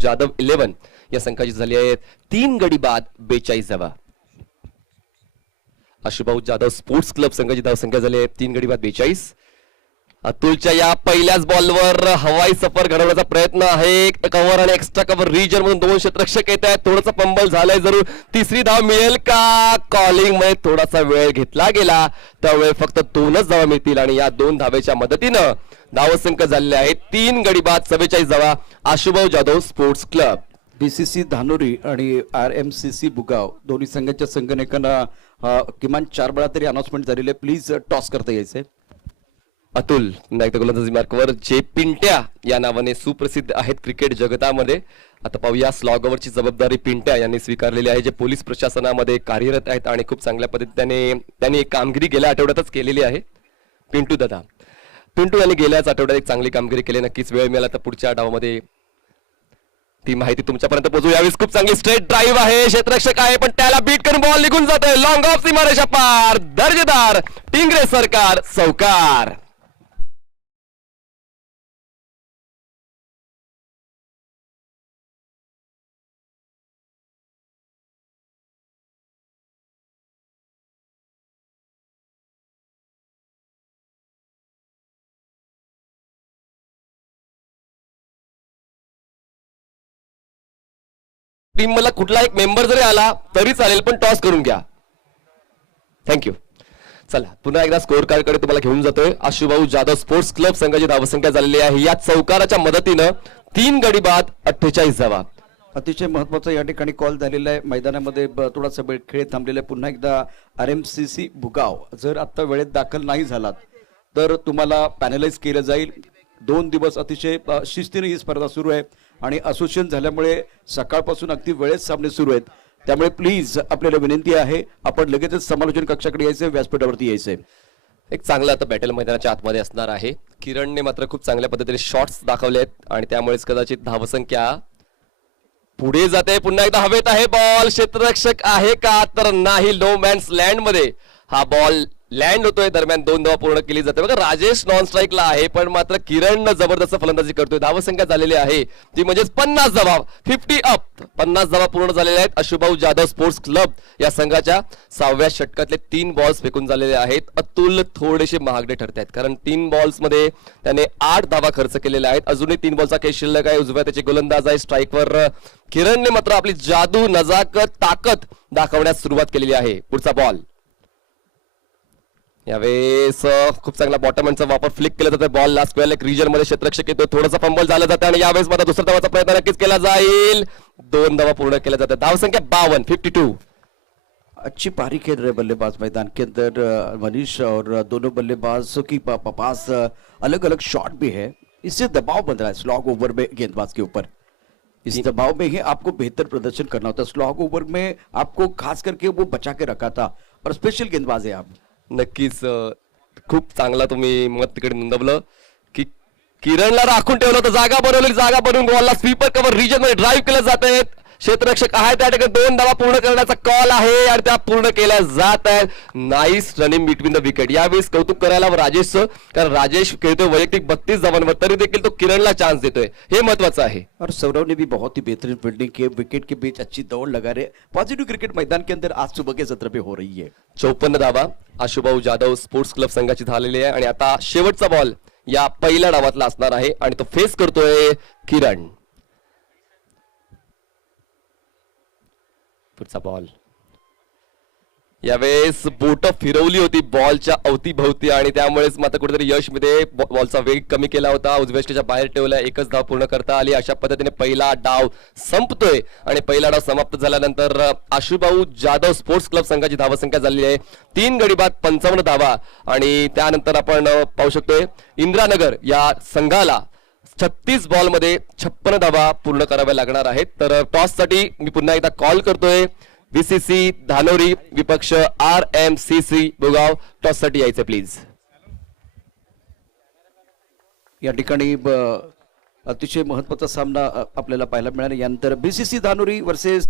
जाधव 11 या संघाची झाली आहे 3 गडी बाद 42 धावा. आशुभाऊ जाधव स्पोर्ट्स क्लब संघाची धावसंख्या झाली आहे 3 गडी बाद 42. अतुलच्या या पहिल्याच बॉलवर हवाई सफर घडवण्याचा प्रयत्न आहे. कव्हर आणि एक्स्ट्रा कव्हर रिजन मधून 2 क्षेत्ररक्षक येत आहेत. थोडंसं पंबल झालंय जरूर. तिसरी धाव मिळेल का? कॉलिंग मध्ये थोडासा वेळ घेतला गेला, त्यावेळी फक्त 2च धावा मिळतील आणि या 2 धावेच्या मदतीनं धावसंख्या झालेले आहे 3 गडी बाद 44 धावा. Ashubhau Jadhav sports club. BCC Dhanori आणि RMCC बुगाव दोन्ही संघाच्या संघटकांना किमान 4 वेळा तरी अनाउन्समेंट झालेली आहे. प्लीज टॉस करता यायचे. अतुल पुन्हा एकदा गोलंदाजी मार्कवर जे पिंट्या या नावाने सुप्रसिद्ध आहेत क्रिकेट जगतामध्ये. आता पाहूया स्लॉगवरची जबाबदारी पिंट्या यांनी स्वीकारलेली आहे, जे पोलीस प्रशासनामध्ये कार्यरत आहेत आणि खूप चांगल्या पद्धतीने त्यांनी कामगिरी गेल्या आठवड्यातच केलेली आहे. पिंटू दादा, पिंटू यांनी गेल्याच आठवड्यात एक चांगली कामगिरी केली. नक्कीच वेळ मिळाला तर पुढच्या डावामध्ये ती माहिती तुमच्यापर्यंत पोहोचू. यावेळेस खूप चांगली स्ट्रेट ड्राईव्ह आहे, क्षेत्ररक्षक आहे पण त्याला बीट करून बॉल निघून जातोय लॉंग ऑफ सीमारेषा पार. दर्जेदार टिंगरे सरकार चौकार. टीम मला कुठला एक मेंबर जरी आला तरी चालेल, पण टॉस करून घ्या. थँक्यू. चला पुन्हा एकदा स्कोर कार्ड कडे तुम्हाला घेऊन जातोय. आशुभाऊ जाधव स्पोर्ट्स क्लब संघाची धावसंख्या झालेली आहे या चौकाराच्या मदतीनं 3 गडी बाद 48 धावा. अतिशय महत्वाचा या ठिकाणी कॉल झालेला आहे. मैदानामध्ये थोडासा वेळ खेळ थांबलेला आहे. पुन्हा एकदा RMCC बुगाव जर आता वेळेत दाखल नाही झालात तर तुम्हाला पॅनलाइज केलं जाईल. 2 दिवस अतिशय शिस्तीने ही स्पर्धा सुरू आहे आणि असोसिएशन झाल्यामुळे सकाळपासून अगदी वेळेत सामने सुरू आहेत. त्यामुळे प्लीज आपल्याला विनंती आहे, आपण लगेचच समालोचन कक्षाकडे यायचे, व्यासपीठावरती यायचे. एक चांगला आता बॅटल मैदानाच्या आतमध्ये असणार आहे. किरणने मात्र खूप चांगल्या पद्धतीने शॉट्स दाखवले आहेत आणि त्यामुळेच कदाचित धावसंख्या पुढे जाते. पुन्हा एकदा हवेत आहे बॉल. क्षेत्ररक्षक आहे का? तर नाही. नो मॅन्स लँड मध्ये हा बॉल लँड होतोय. दरम्यान 2 धावा पूर्ण केली जाते. बघा राजेश नॉन स्ट्राईकला आहे पण मात्र किरण जबरदस्त फलंदाजी करतोय. धावसंख्या झालेली आहे ती म्हणजेच 50 धावा. 50 अप. 50 धावा पूर्ण झालेल्या आहेत. आशुभाऊ जाधव स्पोर्ट्स क्लब या संघाच्या 6व्या षटकातले 3 बॉल्स फेकून झालेले आहेत. अतुल थोडेसे महागडे ठरत आहेत कारण 3 बॉल्स मध्ये त्याने 8 धावा खर्च केलेल्या आहेत. अजूनही 3 बॉलचा काही शिल्लक आहे. उजव्या त्याचे गोलंदाज आहे. स्ट्राईकवर किरणने मात्र आपली जादू नजाकत ताकद दाखवण्यास सुरुवात केलेली आहे. पुढचा बॉल. यावेळेस खूप चांगला बॉटम हँडचा वापर फ्लिक केला जातो. Ball last square leg region मध्ये क्षेत्ररक्षक येतो. थोडासा फंबल झाला जातं आणि यावेळेस मात्र दुसऱ्या धावाचा प्रयत्न नक्कीच केला जाईल. 2 धावा पूर्ण केल्या जातात. धावसंख्या 52. 52. अच्छी पारी खेल रहे बल्लेबाज मैदान के अंदर मनीष, और दोनों बल्लेबाजों की पास अलग अलग शॉट भी है. इससे दबाव बन रहा है स्लॉग ओवर में गेंदबाज के ऊपर. इस दबाव में ही आपको बेहतर प्रदर्शन करना होता है. स्लॉग ओवर में आपको खास करके वो बचा के रखा था और स्पेशल गेंदबाज है आप. नक्कीच खूप चांगला तुम्ही मत तिकडे नोंदवलं की किरणला राखून ठेवलं होतं. जागा बनवली. जागा बनवून बॉलला स्वीपर कव्हर रिजन मध्ये ड्राईव्ह केलं जात आहे. क्षेत्ररक्षक आहे त्या ठिकाणी 2 धावा पूर्ण करण्याचा कॉल आहे आणि त्या पूर्ण केल्या जात आहेत. Nice running between the wicket. यावेळेस कौतुक करायला राजेशचं, कारण राजेश खेळतोय वैयक्तिक 32 धावांवर तरी देखील तो किरणला चान्स देतोय. हे महत्वाचं आहे. और सौरव ने भी बहुत ही बेहतरीन फील्डिंग की. विकेट के बीच अच्छी दौड़ लगा रहे. पॉजिटिव क्रिकेट मैदान के अंदर आज सुबह के सत्र पे हो रही है. 54 धावा आशुभाऊ जाधव स्पोर्ट्स क्लब संघाची झालेली आहे आणि आता शेवटचा बॉल या पहिल्या डावातला असणार आहे आणि तो फेस करतोय किरण. पुढचा बॉल. यावेळेस बोट फिरवली होती बॉलच्या अवतीभवती आणि त्यामुळेच मात्र कुठेतरी यश मध्ये बॉलचा वेग कमी केला होता. उजव्या स्टेजच्या बाहेर ठेवला. एकच धाव पूर्ण करता आली. अशा पद्धतीने पहिला डाव संपतोय आणि पहिला डाव समाप्त झाल्यानंतर आशुभाऊ जाधव स्पोर्ट्स क्लब संघाची धावसंख्या झालेली आहे 3 गडी बाद 55 धावा आणि त्यानंतर आपण पाहू शकतोय इंदिरानगर या संघाला 36 बॉल मध्ये 56 धावा पूर्ण कराव्या लागणार आहेत. तर टॉस साठी मी पुन्हा एकदा कॉल करतोय. BCC धानोरी विपक्ष RMCC बुगाव. टॉस साठी यायचं प्लीज. या ठिकाणी अतिशय महत्वाचा सामना आपल्याला पाहायला मिळाला. यानंतर BCC धानोरी वर्सेस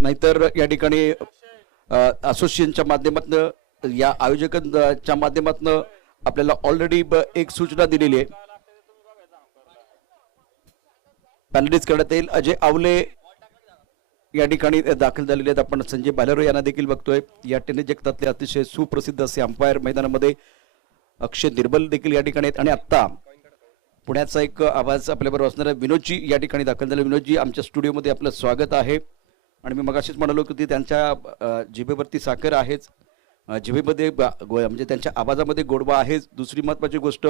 नाहीतर या ठिकाणी असोसिएशनच्या माध्यमातून या आयोजकांच्या माध्यमातून आपल्याला ऑलरेडी एक सूचना दिलेली आहे. पॅनलिस्ट करण्यात येईल. अजय आवले या ठिकाणी दाखल झालेले आहेत. आपण संजय बालेरो यांना देखील बघतोय. या टेनिस जगतातले अतिशय सुप्रसिद्ध असे अंपायर मैदानामध्ये अक्षय निर्मल देखील या ठिकाणी आहेत. आणि आत्ता पुण्याचा एक आवाज आपल्याबरोबर असणारा विनोदजी या ठिकाणी दाखल झाले. विनोदजी, आमच्या स्टुडिओमध्ये आपलं स्वागत आहे. आणि मी मगाशीच म्हणालो की त्यांच्या जिभेवरती साखर आहेच, जिभेमध्ये म्हणजे त्यांच्या आवाजामध्ये गोडवा आहेच. दुसरी महत्त्वाची गोष्ट,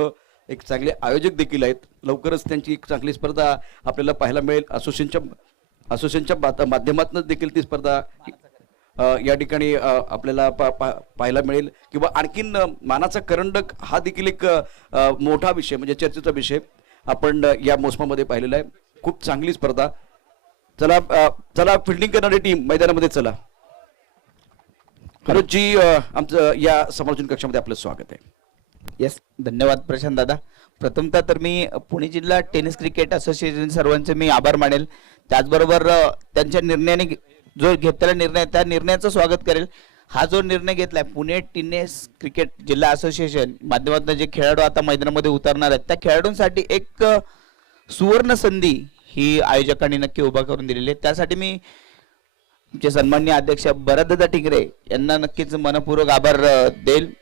एक चांगले आयोजक देखील आहेत. लवकरच त्यांची एक चांगली स्पर्धा आपल्याला पाहायला मिळेल. असोसिएशनच्या माध्यमातून देखील ती स्पर्धा या ठिकाणी आपल्याला पाहायला मिळेल. किंवा आणखीन मानाचा करंडक हा देखील एक मोठा विषय म्हणजे चर्चेचा विषय आपण या मोसमामध्ये पाहिलेला आहे. खूप चांगली स्पर्धा. चला चला फिल्डिंग करणारी टीम मैदानामध्ये चला. मनोजजी, आमचं या समालोचन कक्षामध्ये आपलं स्वागत आहे. येस, धन्यवाद प्रशांत दादा. प्रथमतः तर मी पुणे जिल्हा टेनिस क्रिकेट असोसिएशन सर्वांचे मी आभार मानेल. त्याचबरोबर त्यांच्या निर्णयाने जो घेतलेला निर्णय त्या निर्णयाचं स्वागत करेल. हा जो निर्णय घेतलाय पुणे टेनिस क्रिकेट जिल्हा असोसिएशन माध्यमातून जे खेळाडू आता मैदानामध्ये उतरणार आहेत त्या खेळाडूंसाठी एक सुवर्ण संधी ही आयोजकांनी नक्की उभा करून दिलेली आहे. त्यासाठी मी आमचे सन्माननीय अध्यक्ष भरतदादा टिंगरे यांना नक्कीच मनपूर्वक आभार देईल.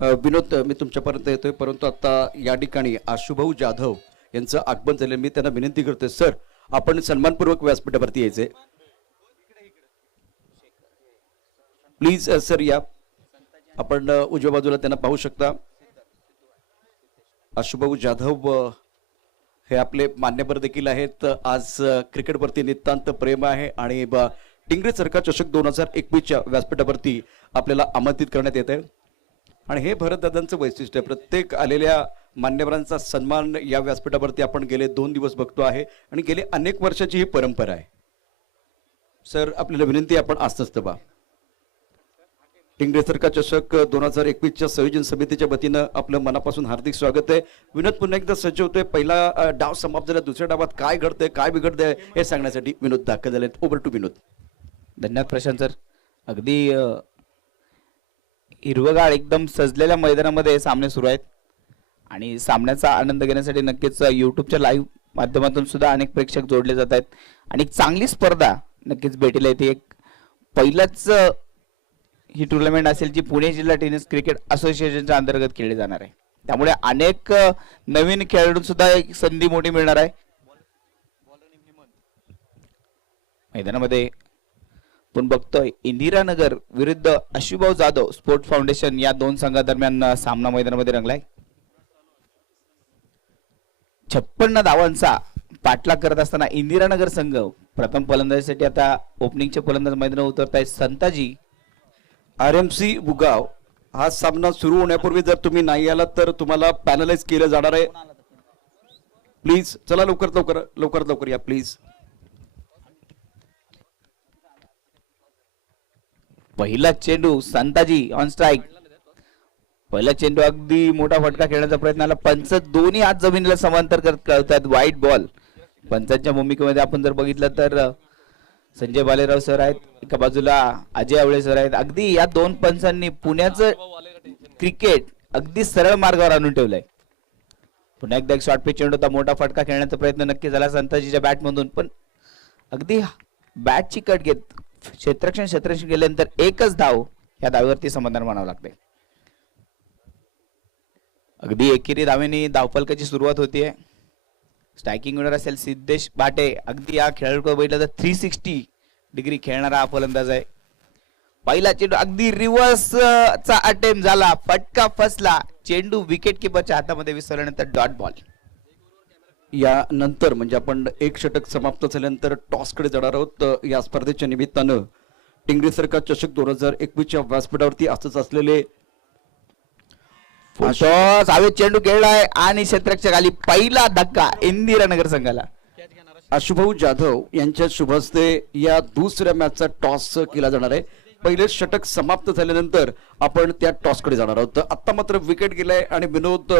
विनोद, मी तुमच्यापर्यंत येतोय, परंतु आता या ठिकाणी आशुभाऊ जाधव यांचं आगमन झालं. मी त्यांना विनंती करतोय, सर आपण सन्मानपूर्वक व्यासपीठावरती यायचे. प्लीज सर या. आपण उजव्या बाजूला त्यांना पाहू शकता. आशुभाऊ जाधव हे आपले मान्यवर देखील आहेत. आज क्रिकेटवरती नितांत प्रेम आहे आणि टिंगरे सरकार चषक 2021च्या व्यासपीठावरती आपल्याला आमंत्रित करण्यात येत आहे. आणि हे भरतदादांचं वैशिष्ट्य आहे. प्रत्येक आलेल्या मान्यवरांचा सन्मान या व्यासपीठावरती आपण गेले 2 दिवस बघतो आहे आणि गेले अनेक वर्षाची ही परंपरा आहे. सर आपल्याला विनंती, आपण आस्तस्त बा. टिंगरे सरकार चषक 2021च्या संयोजन समितीच्या वतीनं आपलं मनापासून हार्दिक स्वागत आहे. विनोद पुन्हा एकदा सज्ज होतोय. पहिला डाव समाप्त झाला, दुसऱ्या डावात काय घडतंय काय बिघडतंय हे सांगण्यासाठी विनोद दाखल झाले. ओव्हर टू विनोद. धन्यवाद प्रशांत सर. अगदी हिरवगाळ एकदम सजलेल्या मैदानामध्ये सामने सुरू आहेत आणि सामन्याचा आनंद घेण्यासाठी नक्कीच यूट्यूबच्या लाईव्ह माध्यमातून सुद्धा अनेक प्रेक्षक जोडले जात आहेत आणि एक चांगली स्पर्धा नक्कीच भेटेल येते. एक पहिलंच ही टुर्नामेंट असेल जी पुणे जिल्हा टेनिस क्रिकेट असोसिएशनच्या अंतर्गत खेळली जाणार आहे. त्यामुळे अनेक नवीन खेळाडूंना सुद्धा एक संधी मोठी मिळणार आहे. मैदानामध्ये पण बघतोय इंदिरानगर विरुद्ध आशुभाऊ जाधव स्पोर्ट्स फाउंडेशन या दोन संघादरम्यान सामना मैदानामध्ये रंगलाय. 56 धावांचा पाठलाग करत असताना इंदिरानगर संघ प्रथम फलंदाजीसाठी आता ओपनिंगचे फलंदाज मैदानावर उतरत आहेत. संताजी RMC बुगाव. हा सामना सुरू होण्यापूर्वी जर तुम्ही नाही आलात तर तुम्हाला पॅनलाइज केलं जाणार आहे. प्लीज चला लवकरात लवकर या प्लीज. पहिला चेंडू संताजी ऑन स्ट्राईक. पहिला चेंडू अगदी मोठा फटका खेळण्याचा प्रयत्न आला. पंच दोन्ही हात जमिनीला समांतर करतात. वाईट बॉल. पंचांच्या भूमिकेमध्ये आपण जर बघितलं तर संजय बालेराव सर आहेत, एका बाजूला अजय आवळे सर आहेत. अगदी या दोन पंचांनी पुण्याचं क्रिकेट अगदी सरळ मार्गावर आणून ठेवलंय. पुन्हा एकदा एक शॉर्ट पिच चेंडू होता. मोठा फटका खेळण्याचा प्रयत्न नक्की झाला संताजीच्या बॅटमधून, पण अगदी बॅटची कट घेत क्षेत्ररक्षण गेल्यानंतर एकच धाव या धावेवरती समाधान मानावं लागते. अगदी एकेरी धावेने धावफलकाची सुरुवात होतीये. स्ट्रायकिंग विनर असेल सिद्धेश भाटे. अगदी या खेळाडू बघितलं तर 360 डिग्री खेळणारा हा फलंदाज आहे. पहिला चेंडू अगदी रिव्हर्स चा अटेम्प्ट झाला. फटका फसला. चेंडू विकेट किपरच्या हातामध्ये विसरल्यानंतर डॉट बॉल. यानंतर म्हणजे आपण एक षटक समाप्त झाल्यानंतर टॉसकडे जाणार आहोत. या स्पर्धेच्या निमित्तानं टिंगरे सरकार चषक 2021च्या व्यासपीठावरती असंच असलेले हवेत चेंडू खेळलाय आणि क्षेत्ररक्षक आली. पहिला धक्का इंदिरानगर संघाला. आशुभाऊ जाधव यांच्या शुभ हस्ते या दुसऱ्या मॅचचा टॉस केला जाणार आहे. पहिले षटक समाप्त झाल्यानंतर आपण त्या टॉसकडे जाणार आहोत. तर आत्ता मात्र विकेट गेलाय आणि विनोद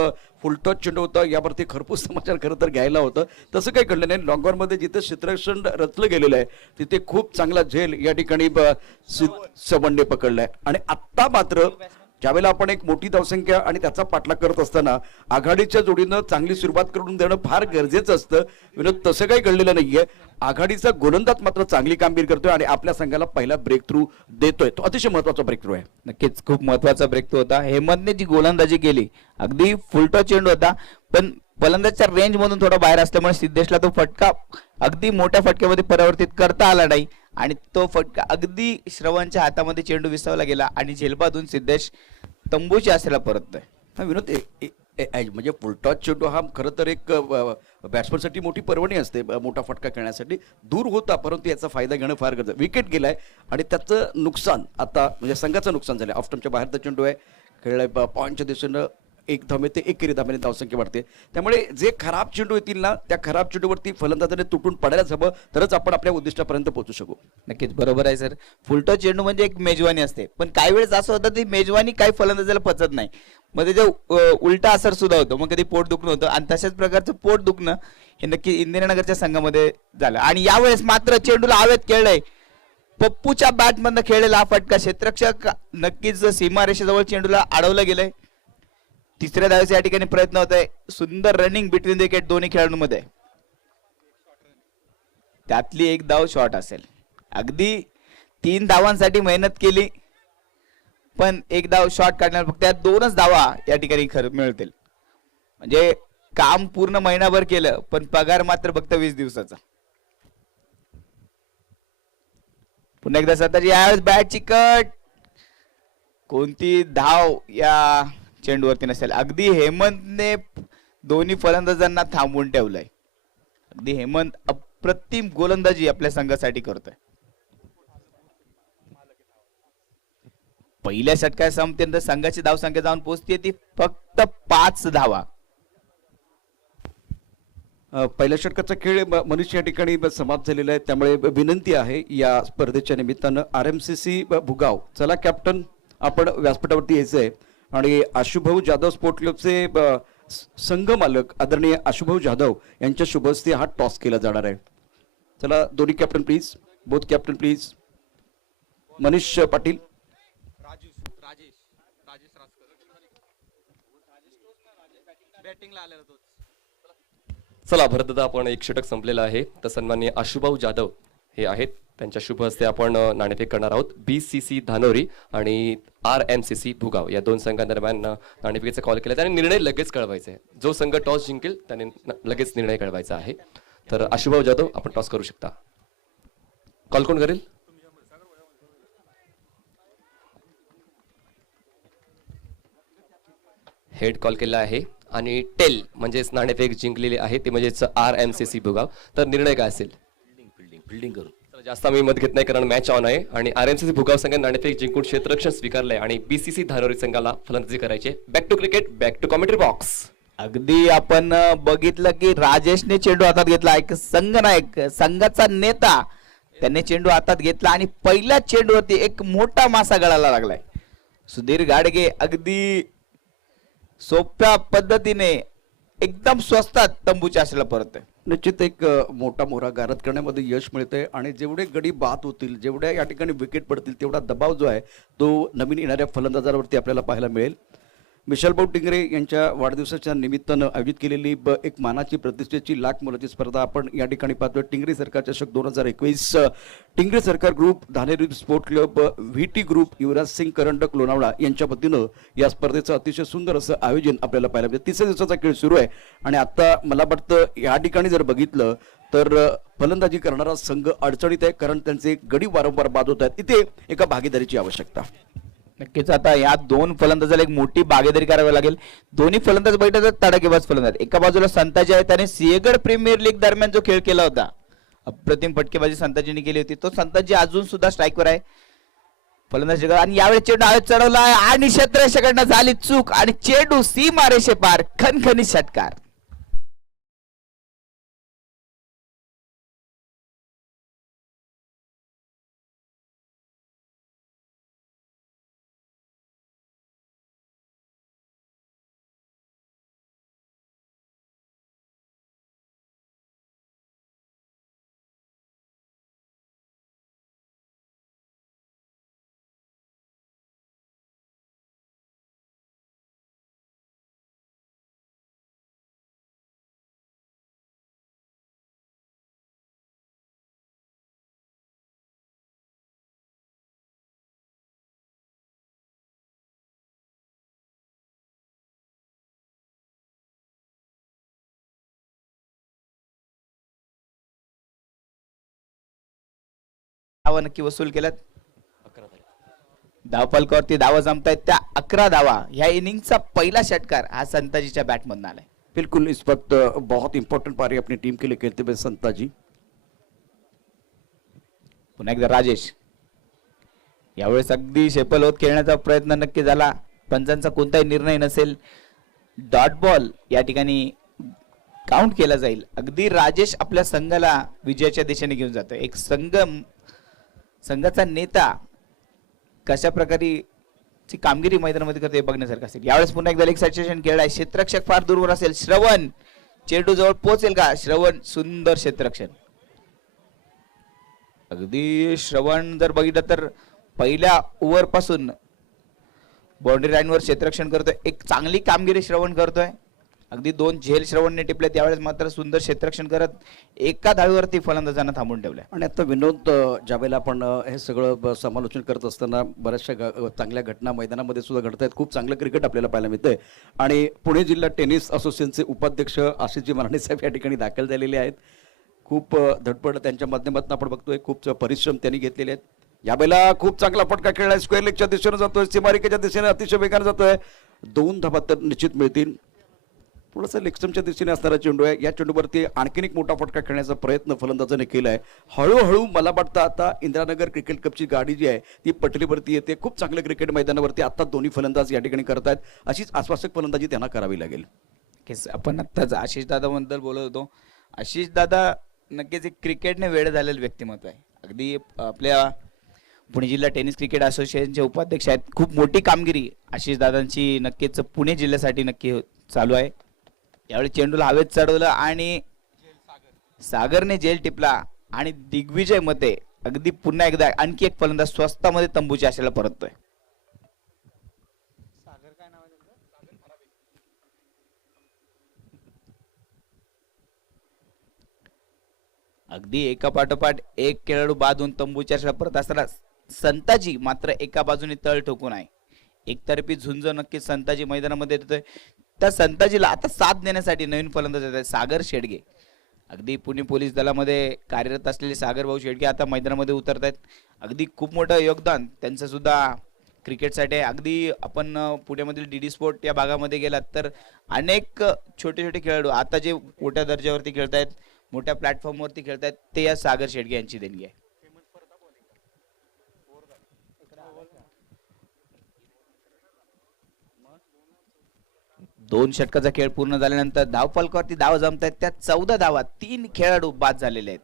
फुलटॉस चेंडू होता, यावरती खरपूस समाचार खरं तर घ्यायला होतं. तसं काही घडलं नाही. लॉंगॉनमध्ये जिथे क्षेत्ररक्षण रचलं गेलेलं आहे तिथे खूप चांगला झेल या ठिकाणी सवंडे पकडलाय. आणि आत्ता मात्र ज्यावेळेला आपण एक मोठी धावसंख्या आणि त्याचा पाठलाग करत असताना आघाडीच्या जोडीनं चांगली सुरुवात करून देणं फार गरजेचं असतं. विनोद, तसं काही घडलेलं नाहीये. आघाडीचा गोलंदाज मात्र चांगली कामगिरी करतोय आणि आपल्या संघाला पहिला ब्रेक थ्रू देतोय. तो अतिशय महत्वाचा ब्रेक थ्रू आहे. नक्कीच खूप महत्वाचा ब्रेक थ्रू होता. हेमंतने जी गोलंदाजी केली अगदी फुलटॉस चेंडू होता, पण फलंदाजच्या रेंज मधून थोडा बाहेर असल्यामुळे सिद्धेशला तो फटका अगदी मोठ्या फटक्यामध्ये परावर्तित करता आला नाही आणि तो फटका अगदी श्रवणच्या हातामध्ये चेंडू विसावला गेला आणि झेलबादून सिद्धेश तंबूच्या आसेला परततोय. हा विनोद, म्हणजे फुलटॉस चेंडू हा खरं तर एक बॅट्समनसाठी मोठी पर्वणी असते. मोठा फटका खेळण्यासाठी दूर होता, परंतु याचा फायदा घेणं फार गरजेचं. विकेट गेलाय आणि त्याचं नुकसान आता म्हणजे संघाचं नुकसान झालं. ऑफस्टंपच्या बाहेरचा चेंडू आहे, खेळलाय पॉईंटच्या दिशेनं एक धाव मिळते, एक केरी धावेने धावसंख्या वाढते. त्यामुळे जे खराब चेंडू येतील ना, त्या खराब चेंडूवरती फलंदाजाने तुटून पडायलाच हवं, तरच आपण आपल्या उद्दिष्टापर्यंत पोहोचू शकू. नक्कीच बरोबर आहे सर. फुलटॉस चेंडू म्हणजे एक मेजवानी असते, पण काही वेळेस असं होतं ती मेजवानी काही फलंदाजाला पचत नाही, मग त्याचा उलटा असर सुद्धा होतो. मग कधी पोट दुखणं होतं आणि तशाच प्रकारचं पोट दुखणं हे नक्की इंदिरानगरच्या संघामध्ये झालं. आणि यावेळेस मात्र चेंडूला हवेत खेळलंय. पप्पूच्या बॅटमधनं खेळलेला हा फटका क्षेत्ररक्षक नक्कीच सीमारेषेजवळ चेंडूला अडवलं गेलंय. तिसऱ्या धावेचा या ठिकाणी प्रयत्न होत आहे. सुंदर रनिंग बिटवीन द विकेट दोन्ही खेळाडूंमध्ये. त्यातली एक धाव शॉर्ट असेल. अगदी 3 धावांसाठी मेहनत केली, पण एक धाव शॉर्ट काढण्यावर फक्त या 2च धावा या ठिकाणी खरं मिळतील. म्हणजे काम पूर्ण महिनाभर केलं, पण पगार मात्र फक्त 20 दिवसाचा. पुन्हा एकदा सत्ताची यावेळेस बॅटची कट. कोणती धाव या चेंडूवरती नसेल. अगदी हेमंतने दोन्ही फलंदाजांना थांबवून ठेवलंय. अगदी हेमंत अप्रतिम गोलंदाजी आपल्या संघासाठी करतोय. पहिल्या षटकात संपल्यानंतर संघाची धावसंख्या जाऊन पोहोचते ती फक्त 5 धावा. पहिल्या षटकाचा खेळ मनुष्य या ठिकाणी समाप्त झालेला आहे. त्यामुळे विनंती आहे या स्पर्धेच्या निमित्तानं RMCC भुगाव, चला कॅप्टन आपण व्यासपीठावरती यायचंय आणि आशुभाऊ जाधव स्पोर्ट क्लबचे संघ मालक आदरणीय आशुभाऊ जाधव यांच्या शुभ हस्ते हा टॉस केला जाणार आहे. चला दोन्ही captain please, both captain please. Manish Patil, चला भरतदा, आपण एक षटक संपलेलं आहे. तर सन्माननीय आशुभाऊ जाधव हे आहेत, त्यांच्या शुभ हस्ते आपण नाणेफेक करणार आहोत. BCC धानोरी आणि RMCC भुगाव या 2 संघांदरम्यान नाणेफेकीचा कॉल केला आणि निर्णय लगेच कळवायचा आहे. जो संघ टॉस जिंकेल त्याने लगेच निर्णय कळवायचा आहे. तर आशुभाऊ जाधव, आपण टॉस करू शकता. कॉल कोण करेल? हेड कॉल केला आहे आणि टेल म्हणजेच नाणेफेक जिंकलेली आहे ते म्हणजेच RMCC भुगाव. तर निर्णय काय असेल? फिल्डिंग करू. जास्त आम्ही मत घेत नाही कारण मॅच ऑन आहे आणि RMCC भुगाव संघाने नाणेफेक जिंकून क्षेत्ररक्षण स्वीकारलंय आणि BCC धानोरी संघाला फलंदाजी करायची. Back to cricket, back to commentary box. अगदी आपण बघितलं की राजेशने चेंडू हातात घेतला. एक संघनायक, संघाचा नेता, त्याने चेंडू हातात घेतला आणि पहिल्या चेंडूवरती एक मोठा मासा गळायला लागलाय. सुधीर गाडगे अगदी सोप्या पद्धतीने एकदम स्वस्तात तंबूच्या आशेला परत आहे. निश्चित एक मोठा मोहरा गारद करण्यामध्ये यश मिळतंय आणि जेवढे गडी बाद होतील, जेवढ्या या ठिकाणी विकेट पडतील, तेवढा दबाव जो आहे तो नवीन येणाऱ्या फलंदाजांवरती आपल्याला पाहायला मिळेल. विशालभाऊ टिंगरे यांच्या वाढदिवसाच्या निमित्तानं आयोजित केलेली एक मानाची प्रतिष्ठेची लाख मोलाची स्पर्धा आपण या ठिकाणी पाहतोय. टिंगरे सरकार चषक 2021. Tingre Sarkar group, Dhanori sport club, VT group, Yuvraj Singh करंडक लोणावळा यांच्या वतीनं या स्पर्धेचं अतिशय सुंदर असं आयोजन आपल्याला पाहायला मिळतं. 3 दिवसाचा खेळ सुरू आहे आणि आता मला वाटतं या ठिकाणी जर बघितलं तर फलंदाजी करणारा संघ अडचणीत आहे कारण त्यांचे गडी वारंवार बाद होत आहेत. इथे एका भागीदारीची आवश्यकता. नक्कीच आता या 2 फलंदाजाला एक मोठी भागीदारी करावी लागेल. दोन्ही फलंदाज बैठक तडाखेबाज फलंदाज. एका बाजूला संताजी आहे, त्याने सिंहगड प्रीमियर लीग दरम्यान जो खेळ केला होता, अप्रतिम फटकेबाजी संताजीने केली होती. तो संताजी अजून सुद्धा स्ट्राईकवर आहे. फलंदाज आणि यावेळी चेंडू हवेत चढवला आणि क्षेत्ररक्षकांना झाली चूक आणि चेंडू सीमारेषे पार, खणखणीत षटकार. धावा नक्की वसूल केल्यात. धावफलकावरती धावा जमतायत त्या 11 धावा. ह्या इनिंगचा पहिला षटकार हा संताजीच्या बॅट मधून आलाय. बिल्कुल, इस वक्त बहुत इंपॉर्टेंट पारी अपनी टीम के लिए खेलते हुए संता जी. पुन्हा एकदा राजेश. यावेळेस अगदी शेपल होत खेळण्याचा प्रयत्न नक्की झाला. पंचांचा कोणताही निर्णय नसेल. डॉट बॉल या ठिकाणी काउंट केला जाईल. अगदी राजेश आपल्या संघाला विजयाच्या दिशेने घेऊन जातोय. एक संघाचा नेता कशा प्रकारे ची कामगिरी मैदानामध्ये करते हे बघण्यासारखं असेल. यावेळेस पुन्हा एकदा लेग साइड सेशन खेळलाय. क्षेत्ररक्षक फार दूरवर असेल. श्रवण चेंडू जवळ पोहोचेल का? श्रवण सुंदर क्षेत्ररक्षण. अगदी श्रवण जर बघितलं तर पहिल्या ओव्हर पासून बाउंड्री लाईनवर क्षेत्ररक्षण करतोय. एक चांगली कामगिरी श्रवण करतोय. अगदी 2 झेल श्रवणने टिपले. त्यावेळेस मात्र सुंदर क्षेत्ररक्षण करत एका धावेवरती फलंदाजांना थांबून ठेवलंय. आणि आता विनोद, ज्यावेळेला आपण हे सगळं समालोचन करत असताना बऱ्याचशा चांगल्या घटना मैदानामध्ये सुद्धा घडत आहेत. खूप चांगलं क्रिकेट आपल्याला पाहायला मिळतंय. आणि पुणे जिल्हा टेनिस असोसिएशनचे उपाध्यक्ष आशिषजी मराठे साहेब या ठिकाणी दाखल झालेले आहेत. खूप धडपड त्यांच्या माध्यमातून आपण बघतोय. खूप परिश्रम त्यांनी घेतलेले आहेत. यावेळेला खूप चांगला फटका खेळलाय. स्क्वेअर लेगच्या दिशेने जातोय. सीमारेखेच्या दिशेने अतिशय वेगाने जातोय. 2 धावा तर निश्चित मिळतील. थोडंसं लेगस्टमच्या दिशेने असणारा चेंडू आहे. या चेंडूवरती आणखीन एक मोठा फटका खेळण्याचा प्रयत्न फलंदाजाने केलाय. हळूहळू मला वाटतं आता इंदिरानगर क्रिकेट कपची गाडी जी आहे ती पटरीवरती येते. खूप चांगलं क्रिकेट मैदानावरती आता दोन्ही फलंदाज या ठिकाणी करत आहेत. अशीच आश्वासक फलंदाजी त्यांना करावी लागेल. आपण आत्ताच आशिष दादा बद्दल बोलत होतो. आशिष दादा नक्कीच एक क्रिकेटने वेळ झालेलं व्यक्तिमत्व आहे. अगदी आपल्या पुणे जिल्हा टेनिस क्रिकेट असोसिएशनचे उपाध्यक्ष आहेत. खूप मोठी कामगिरी आशिष दादांची नक्कीच पुणे जिल्ह्यासाठी नक्की चालू आहे. यावेळी चेंडूला हवेत चढवलं आणि सागरने जेल टिपला आणि दिग्विजय मते अगदी पुन्हा एकदा आणखी एक फलंदाज स्वस्तामध्ये तंबूच्या आशेला परततोय. अगदी एका पाठोपाठ एक खेळाडू बाजून तंबूच्या आशेला परत असताना संताजी मात्र एका बाजूने तळ ठोकून आहे. एकतर्फी झुंज नक्कीच संताजी मैदानामध्ये येतोय. त्या संताजीला आता साथ देण्यासाठी नवीन फलंदाज येत आहे सागर शेडगे. अगदी पुणे पोलीस दलामध्ये कार्यरत असलेले सागर भाऊ शेडगे आता मैदानामध्ये उतरत आहेत. अगदी खूप मोठं योगदान त्यांचं सुद्धा क्रिकेटसाठी आहे. अगदी आपण पुण्यामधील डीडी स्पोर्ट या भागामध्ये गेलात तर अनेक छोटे छोटे खेळाडू आता जे मोठ्या दर्जावरती खेळत आहेत, मोठ्या प्लॅटफॉर्मवरती खेळत आहेत, ते या सागर शेडगे यांची देणगी आहे. दोन षटकाचा खेळ पूर्ण झाल्यानंतर धावफलकावरती धावा जमतायत. त्या 14 धावा 3 खेळाडू बाद झालेले आहेत.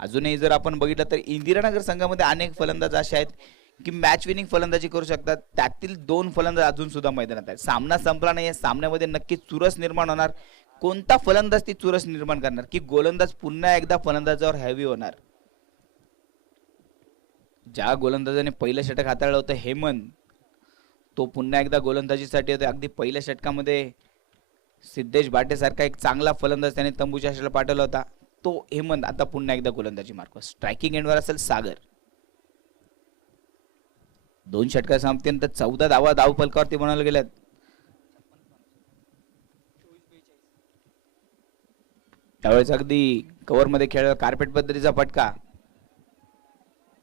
अजूनही जर आपण बघितलं तर इंदिरानगर संघामध्ये अनेक फलंदाज असे आहेत की मॅच विनिंग फलंदाजी करू शकतात. त्यातील 2 फलंदाज अजून सुद्धा मैदानात आहेत. सामना संपला नाही. सामन्यामध्ये नक्की चुरस निर्माण होणार. कोणता फलंदाज ती चुरस निर्माण करणार की गोलंदाज पुन्हा एकदा फलंदाजावर हॅवी होणार. ज्या गोलंदाजाने पहिलं षटक हाताळलं होतं हेमंत, तो पुन्हा एकदा गोलंदाजीसाठी होते. अगदी पहिल्या षटकामध्ये सिद्धेश भाटेसारखा एक चांगला फलंदाज त्याने तंबूच्या आशेला पाठवला होता. तो हेमंत आता पुन्हा एकदा गोलंदाजी मार्क. स्ट्रायकिंग एंडवर असेल सागर. 2 षटका संपल्यानंतर 14 धावा धावफलकावरती बनवल्या गेल्यात. त्यावेळेस अगदी कव्हर मध्ये खेळ कार्पेट पद्धतीचा फटका.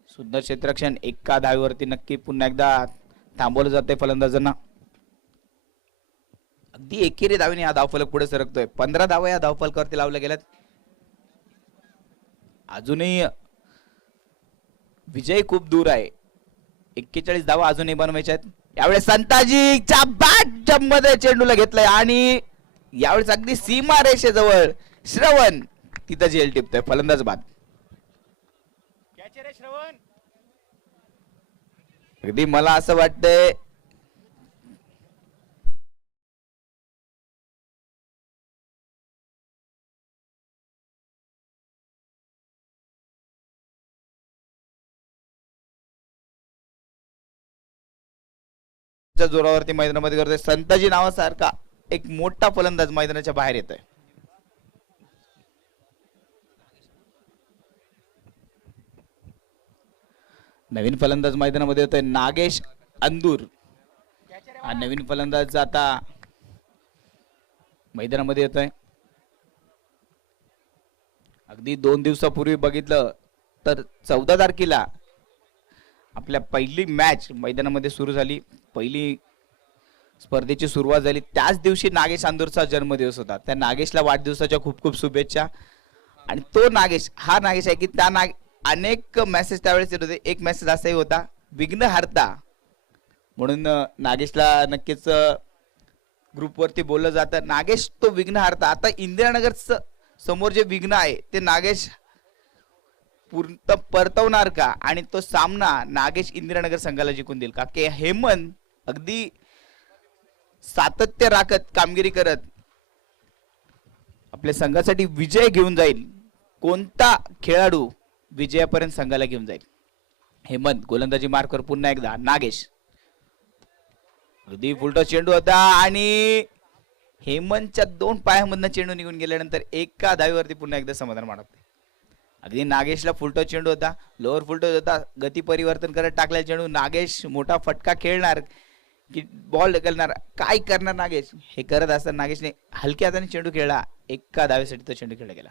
सुंदर क्षेत्ररक्षण. एका धावेवरती नक्की पुन्हा एकदा थांबवलं जाते फलंदाजांना. अगदी एकेरी धावेने हा धावफलक पुढे सरकतोय. 15 धावा या धावफलकावरती लावल्या गेल्यात. अजूनही विजय खूप दूर आहे. 41 धावा अजूनही बनवायच्या आहेत. यावेळेस संताजीच्या बॅट मध्ये चेंडूला घेतलाय आणि यावेळेस अगदी सीमा रेषेजवळ श्रवण तिथं झेल टिपतोय. फलंदाज बाद. अगदी मला असं वाटतंय जोरावरती मैदानामध्ये करतोय. संताजी नावासारखा एक मोठा फलंदाज मैदानाच्या बाहेर येतोय. नवीन फलंदाज मैदानामध्ये होतोय नागेश अंदूर. हा नवीन फलंदाज आता मैदानामध्ये येतोय. अगदी 2 दिवसापूर्वी बघितलं तर 14 तारखेला आपल्या पहिली मॅच मैदानामध्ये सुरू झाली, पहिली स्पर्धेची सुरुवात झाली. त्याच दिवशी नागेश आंदूरचा जन्मदिवस होता. त्या नागेशला वाढदिवसाच्या खूप खूप शुभेच्छा. आणि तो नागेश हा नागेश आहे की त्या अनेक मेसेज त्यावेळेस येत होते. एक मेसेज असाही होता, विघ्नहर्ता म्हणून नागेशला नक्कीच ग्रुपवरती बोललं जातं. नागेश तो विघ्नहर्ता. आता इंदिरानगर समोर जे विघ्न आहे ते नागेश पूर्ण परतवणार का, आणि तो सामना नागेश इंदिरानगर संघाला जिंकून देईल का, की हेमंत अगदी सातत्य राखत कामगिरी करत आपल्या संघासाठी विजय घेऊन जाईल. कोणता खेळाडू विजयापर्यंत संघाला घेऊन जाईल? हेमंत गोलंदाजी मार्कवर पुन्हा एकदा नागेश. अगदी फुलटो चेंडू होता आणि हेमंतच्या 2 पायामधनं चेंडू निघून गेल्यानंतर एका धावीवरती पुन्हा एकदा समाधान मानत. अगदी नागेशला फुलटो चेंडू होता, लोअर फुलटो होता, गती परिवर्तन करत टाकला चेंडू. नागेश मोठा फटका खेळणार की बॉल ढकलणार, काय करणार नागेश हे करत असताना नागेशने हलक्या हाताने चेंडू खेळला. एका धावेसाठी तो चेंडू खेळला गेला.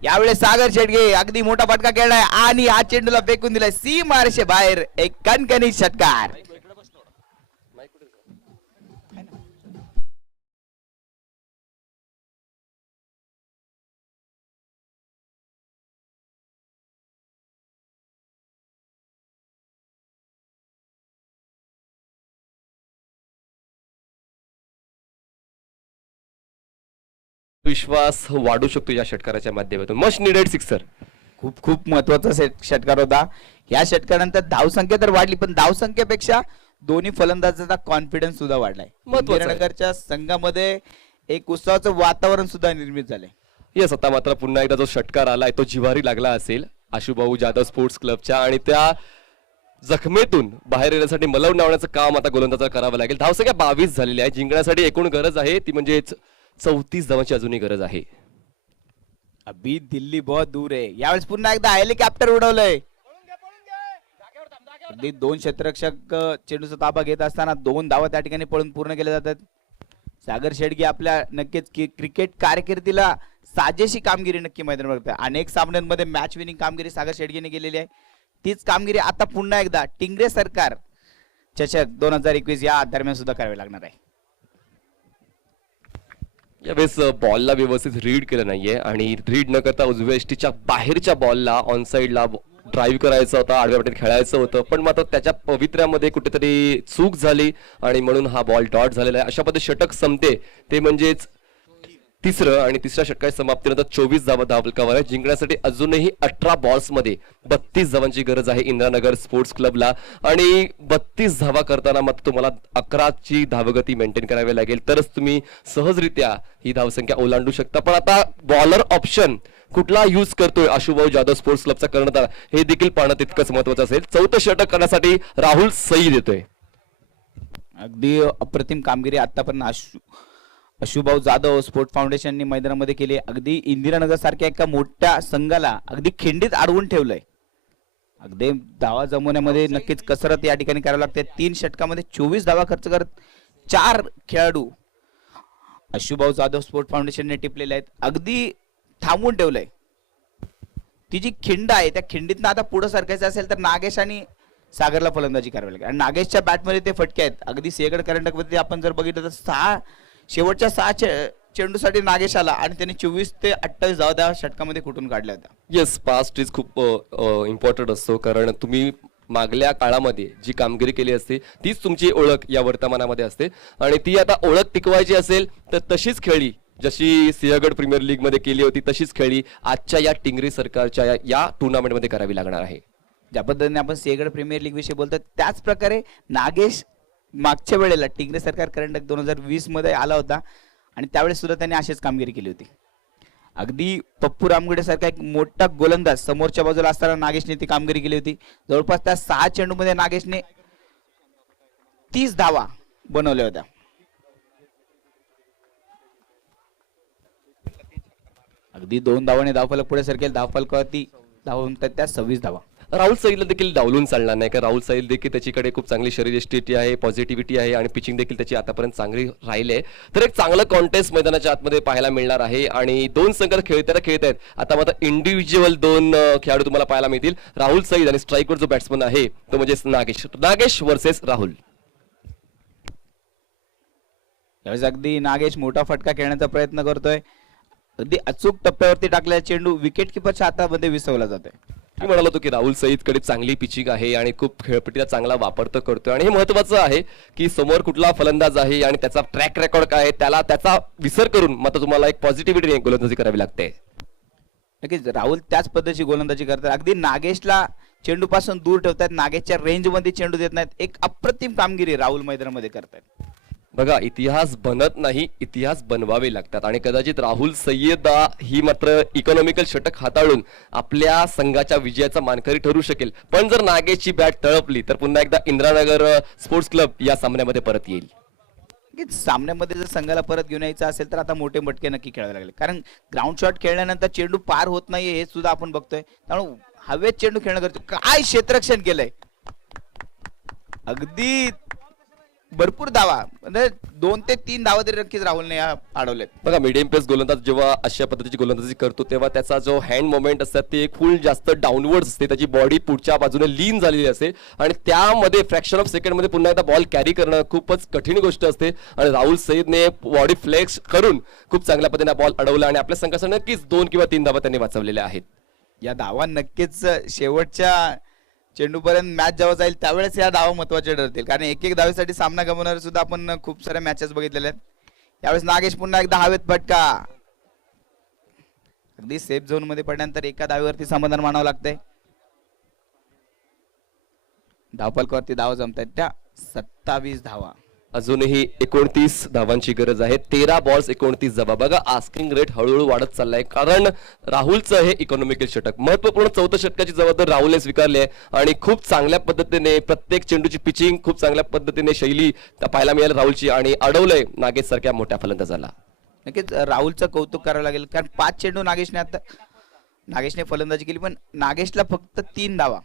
यावेळेस सागर शेडगे अगदी मोठा फटका खेळलाय आणि हा चेंडूला फेकून दिलाय सीमारेषे बाहेर. एक कणकणी षटकार. विश्वास वाढू शकतो या षटकाराच्या माध्यमातून. Must needed sixer. खूप खूप महत्वाचा षटकार होता. या षटकारानंतर धावसंख्या तर वाढली, पण धावसंख्येपेक्षा दोन्ही फलंदाजांचा कॉन्फिडन्स सुद्धा वाढलाय. इंदिरानगरच्या संघामध्ये एक उत्साहाचं वातावरण सुद्धा निर्मित झालंय. येस, आता मात्र पुन्हा एकदा जो षटकार आलाय तो जिव्हारी लागला असेल आशुभाऊ जाधव स्पोर्ट्स क्लबच्या, आणि त्या जखमेतून बाहेर येण्यासाठी मलम लावण्याचं काम आता गोलंदाजाला करावं लागेल. धावसंख्या 22 झालेली आहे. जिंकण्यासाठी एकूण गरज आहे ती म्हणजे 34 धावांची अजूनही गरज आहे. अभी दिल्ली बहुत दूर आहे. यावेळेस पुन्हा एकदा हेलिकॉप्टर उडवलंय. अगदी 2 क्षेत्ररक्षक चेंडूचा ताबा घेत असताना 2 धावा त्या ठिकाणी पळून पूर्ण केल्या जातात. सागर शेडगे आपल्या नक्कीच क्रिकेट कारकिर्दीला साजेशी कामगिरी नक्की मैदानावर करतात. अनेक सामन्यांमध्ये मॅच विनिंग कामगिरी सागर शेडगेने केलेली आहे. तीच कामगिरी आता पुन्हा एकदा टिंगरे सरकार चषक 2021 या दरम्यान सुद्धा करावी लागणार आहे. यावेळेस बॉलला व्यवस्थित रीड केलं नाहीये आणि रीड न करता उजव्या यष्टीच्या बाहेरच्या बॉलला ऑन साइडला ड्राईव्ह करायचा होता, आडव्या पाठीत खेळायचं होतं, पण मात्र त्याच्या पवित्र्यामध्ये कुठेतरी चूक झाली आणि म्हणून हा बॉल डॉट झालेला आहे. अशा पद्धतीने षटक संपते ते म्हणजेच तिसरं, आणि तिसऱ्या षटकाच्या समाप्तीनंतर 24 धावा धावफलकावर आहे. जिंकण्यासाठी अजूनही 18 बॉल्स मध्ये 32 धावांची गरज आहे इंदिरानगर स्पोर्ट्स क्लबला, आणि 32 धावा करताना मात्र तुम्हाला 11ची धावगती मेंटेन करावी लागेल, तरच तुम्ही सहजरित्या ही धावसंख्या ओलांडू शकता. पण आता बॉलर ऑप्शन कुठला यूज करतोय आशुभाऊ जाधव स्पोर्ट्स क्लबचा कर्णधार हे देखील पाहणं तितकंच महत्वाचं असेल. 4थं षटक करण्यासाठी राहुल सई देतोय. अगदी अप्रतिम कामगिरी आतापर्यंत अशुभाऊ जाधव स्पोर्ट फाउंडेशनने मैदानामध्ये केली. अगदी इंदिरानगर सारख्या एका मोठ्या संघाला अगदी खिंडीत अडवून ठेवलंय. अगदी धावा जमवण्यामध्ये नक्कीच कसरत या ठिकाणी करावी लागते. 3 षटकामध्ये 24 धावा खर्च करत 4 खेळाडू अशुभाऊ जाधव स्पोर्ट फाउंडेशनने टिपलेले आहेत. अगदी थांबवून ठेवलंय. ती जी खिंड आहे त्या खिंडीतनं आता पुढे सरकायचं असेल तर नागेश आणि सागरला फलंदाजी करावी लागेल. आणि नागेशच्या बॅटमध्ये ते फटके आहेत. अगदी सिंहगड करंडक मध्ये आपण जर बघितलं तर शेवटच्या 6 चेंडूसाठी नागेश आला आणि त्याने 24 ते 28 धावा त्या षटकामध्ये कुठून काढल्या होत्या. येस, पास्ट इज खूप इम्पॉर्टंट असतो, कारण तुम्ही मागल्या काळामध्ये जी कामगिरी केली असते तीच तुमची ओळख या वर्तमानामध्ये असते, आणि ती आता ओळख टिकवायची असेल तर तशीच खेळी जशी सिंहगड प्रीमियर लीग मध्ये केली होती तशीच खेळी आजच्या या टिंगरे सरकारच्या या टुर्नामेंटमध्ये करावी लागणार आहे. ज्या पद्धतीने आपण सिंहगड प्रीमियर लीग विषयी बोलतो त्याच प्रकारे नागेश मागच्या वेळेला टिंगरे सरकार करंडक 2020 मध्ये आला होता आणि त्यावेळेस सुद्धा त्यांनी अशीच कामगिरी केली होती. अगदी पप्पू रामगुडे सारखा एक मोठा गोलंदाज समोरच्या बाजूला असताना नागेशने ती कामगिरी केली होती. जवळपास त्या 6 चेंडूमध्ये नागेशने 30 धावा बनवल्या होत्या. अगदी 2 धावाने धावफलक पुढे सरकेल. धावफलकावरती धावा त्या 26 धावा. राहुल सईदला देखील डावलून चालणार नाही, कारण राहुल सईद देखील त्याच्याकडे खूप चांगली शरीरयष्टी आहे, पॉझिटिव्हिटी आहे आणि पिचिंग देखील त्याची आतापर्यंत चांगली राहिली आहे. तर एक चांगलं कॉन्टेस्ट मैदानाच्या आतमध्ये पाहायला मिळणार आहे आणि दोन संघ खेळत आहेत. आता मात्र इंडिव्हिज्युअल दोन खेळाडू तुम्हाला पाहायला मिळतील, राहुल सईद आणि स्ट्राईकवर जो बॅट्समन आहे तो म्हणजे नागेश वर्सेस राहुल. यावेळेस अगदी नागेश मोठा फटका खेळण्याचा प्रयत्न करतोय. अगदी अचूक टप्प्यावरती टाकलेला चेंडू विकेट किपरच्या हातामध्ये विसवला जातोय. मी म्हणालो होतो की राहुल सईदकडे चांगली पिचिंग आहे आणि खूप खेळपट्टीला चांगला वापर तर करतोय आणि हे महत्वाचं आहे की समोर कुठला फलंदाज आहे आणि त्याचा ट्रॅक रेकॉर्ड काय आहे त्याचा विसर करून मात्र तुम्हाला एक पॉझिटिव्हिटी गोलंदाजी करावी लागते. नक्कीच राहुल त्याच पद्धतीची गोलंदाजी करतात. अगदी नागेशला चेंडू पासून दूर ठेवतात, नागेशच्या रेंज मध्ये चेंडू देत नाहीत. एक अप्रतिम कामगिरी राहुल मैदानामध्ये करतात. बघा, इतिहास बनत नाही, इतिहास बनवावे लागतात आणि कदाचित राहुल सय्यद ही मात्र इकॉनॉमिकल षटक हाताळून आपल्या संघाच्या विजयाचा मानकरी ठरू शकेल. पण जर नागेशची बॅट तळपली तर पुन्हा एकदा इंदिरानगर स्पोर्ट्स क्लब या सामन्यामध्ये परत येईल. सामन्यामध्ये जर संघाला परत घेऊन यायचं असेल तर आता मोठे मटके नक्की खेळावे लागले, कारण ग्राउंड शॉट खेळल्यानंतर चेंडू पार होत नाहीये हे सुद्धा आपण बघतोय. त्यामुळे हवेत चेंडू खेळणं गरजेचं. काय क्षेत्ररक्षण केलंय, अगदी भरपूर धावा, म्हणजे 2 ते 3 धावा तरी नक्कीच राहुलने अडवलेत. बघा, मीडियम पेस गोलंदाज जेव्हा अशा पद्धतीची गोलंदाजी करतो तेव्हा त्याचा जो हँड मोमेंट असतात ते फुल जास्त डाऊनवर्ड असते, त्याची बॉडी पुढच्या बाजूने लीन झालेली असते आणि त्यामध्ये फ्रॅक्शन ऑफ सेकंड मध्ये पुन्हा एकदा बॉल कॅरी करणं खूपच कठीण गोष्ट असते. आणि राहुल सईदने बॉडी फ्लेक्स करून खूप चांगल्या पद्धतीने बॉल अडवला आणि आपल्या संघासाठी नक्कीच 2 किंवा 3 धावा त्यांनी वाचवलेल्या आहेत. या धावा नक्कीच शेवटच्या चेंडूपर्यंत मॅच जेव्हा जाईल त्यावेळेस या धावा महत्वाचे ठरतील, कारण एक एक धावेसाठी सामना गमवणारे सुद्धा आपण खूप साऱ्या मॅचेस बघितलेल्या आहेत. यावेळेस नागेश पुन्हा एकदा हवेत फटका, अगदी सेफ झोन मध्ये पडल्यानंतर एका धावेवरती समाधान मानावं लागतंय. धावफलकावरती धावा जमतायत त्या 27 धावा. अजूनही 29 धावांची गरज आहे. 13 बॉल्स 29 धावा. बघा, आस्किंग रेट हळूहळू वाढत चाललाय, कारण राहुलचं हे इकॉनॉमिकल षटक महत्वपूर्ण 4थं षटकाची जबाबदारी राहुलने स्वीकारली आहे आणि खूप चांगल्या पद्धतीने प्रत्येक चेंडूची पिचिंग खूप चांगल्या पद्धतीने शैली पाहायला मिळाली राहुलची आणि अडवलंय नागेश सारख्या मोठ्या फलंदाजाला. नक्कीच राहुलचं कौतुक करावं लागेल, कारण 5 चेंडू नागेशने फलंदाजी केली, पण नागेशला फक्त 3 धावा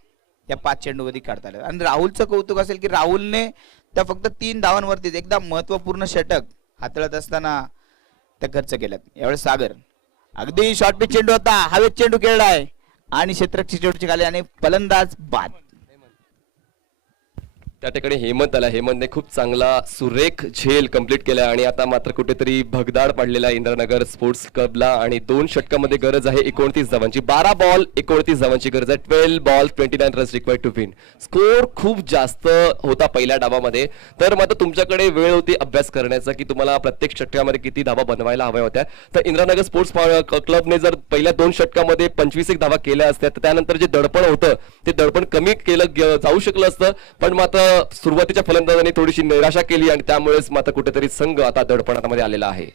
या 5 चेंडूवरती काढता आल्या. आणि राहुलचं कौतुक असेल की राहुलने त्या फक्त 3 धावांवरतीच एकदा महत्वपूर्ण षटक हाताळत असताना त्या खर्च केल्यात. यावेळेस सागर अगदी शॉर्ट पिच चेंडू होता, हवेत चेंडू खेळलाय आणि क्षेत्ररक्षक चेंडूची खाली आणि फलंदाज बाद. त्या ठिकाणी हेमंत आला. हेमंतने खूप चांगला सुरेख झेल कंप्लीट केला आणि आता मात्र कुठेतरी भगदाड पडलेला इंदिरानगर स्पोर्ट्स क्लबला आणि 2 षटकामध्ये गरज आहे 29 धावांची. 12 बॉल 29 धावांची गरज आहे. 12 ball 29 runs required to win. Score खूप जास्त होता पहिल्या डावामध्ये, तर मात्र तुमच्याकडे वेळ होती अभ्यास करण्याचा की तुम्हाला प्रत्येक षटकामध्ये किती धावा बनवायला हव्या होत्या. तर इंदिरानगर स्पोर्ट्स क्लबने जर पहिल्या 2 षटकामध्ये 25 धावा केल्या असत्या तर त्यानंतर जे दडपण होतं ते दडपण कमी केलं जाऊ शकलं असतं, पण मात्र सुरुवातीच्या फलंदाजांनी थोडीशी निराशा केली आणि त्यामुळेच मात्र कुठेतरी संघ आता दडपणामध्ये आलेला आहे.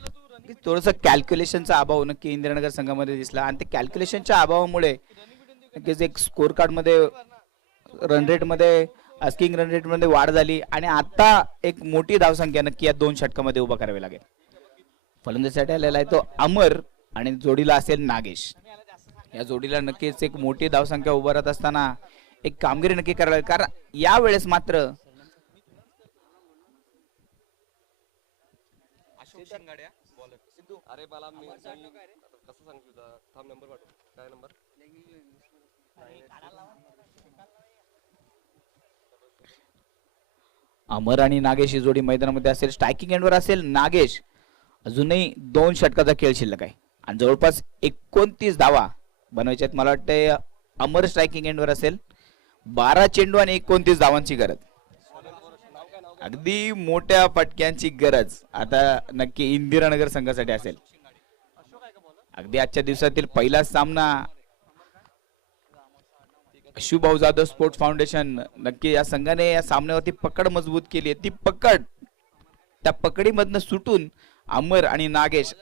थोडंसं कॅल्क्युलेशनचा अभाव नक्की इंदिरानगर संघामध्ये दिसला आणि ते कॅल्क्युलेशनच्या अभावामुळे नक्कीच एक स्कोर कार्ड मध्ये रन रेट मध्ये आस्किंग रन रेट मध्ये वाढ झाली आणि आता एक मोठी धावसंख्या नक्की या 2 षटकामध्ये उभा करावी लागेल. फलंदाजीसाठी आलेला आहे तो अमर आणि जोडीला असेल नागेश. या जोडीला नक्कीच एक मोठी धावसंख्या उभारत असताना एक कामगिरी नक्की करावी लागेल, कारण या वेळेस मात्र अमर आणि नागेश ही जोडी मैदानामध्ये असेल. स्ट्रायकिंग एंडवर असेल नागेश. अजूनही 2 षटकाचा खेळ शिल्लक आहे आणि जवळपास 29 धावा बनवायच्या आहेत. मला वाटतं अमर स्ट्रायकिंग एंडवर असेल. 12 चेंडू आणि 29 धावांची गरज. अगदी मोठ्या फटक्यांची गरज आता नक्की इंदिरानगर संघासाठी असेल. अगदी आजच्या दिवसातील पहिला सामना शुभाऊ जाधव स्पोर्ट्स फाउंडेशन नक्की या संघाने या सामन्यावरती पकड मजबूत केली आहे. ती पकड, त्या पकडीमधनं सुटून अमर आणि नागेश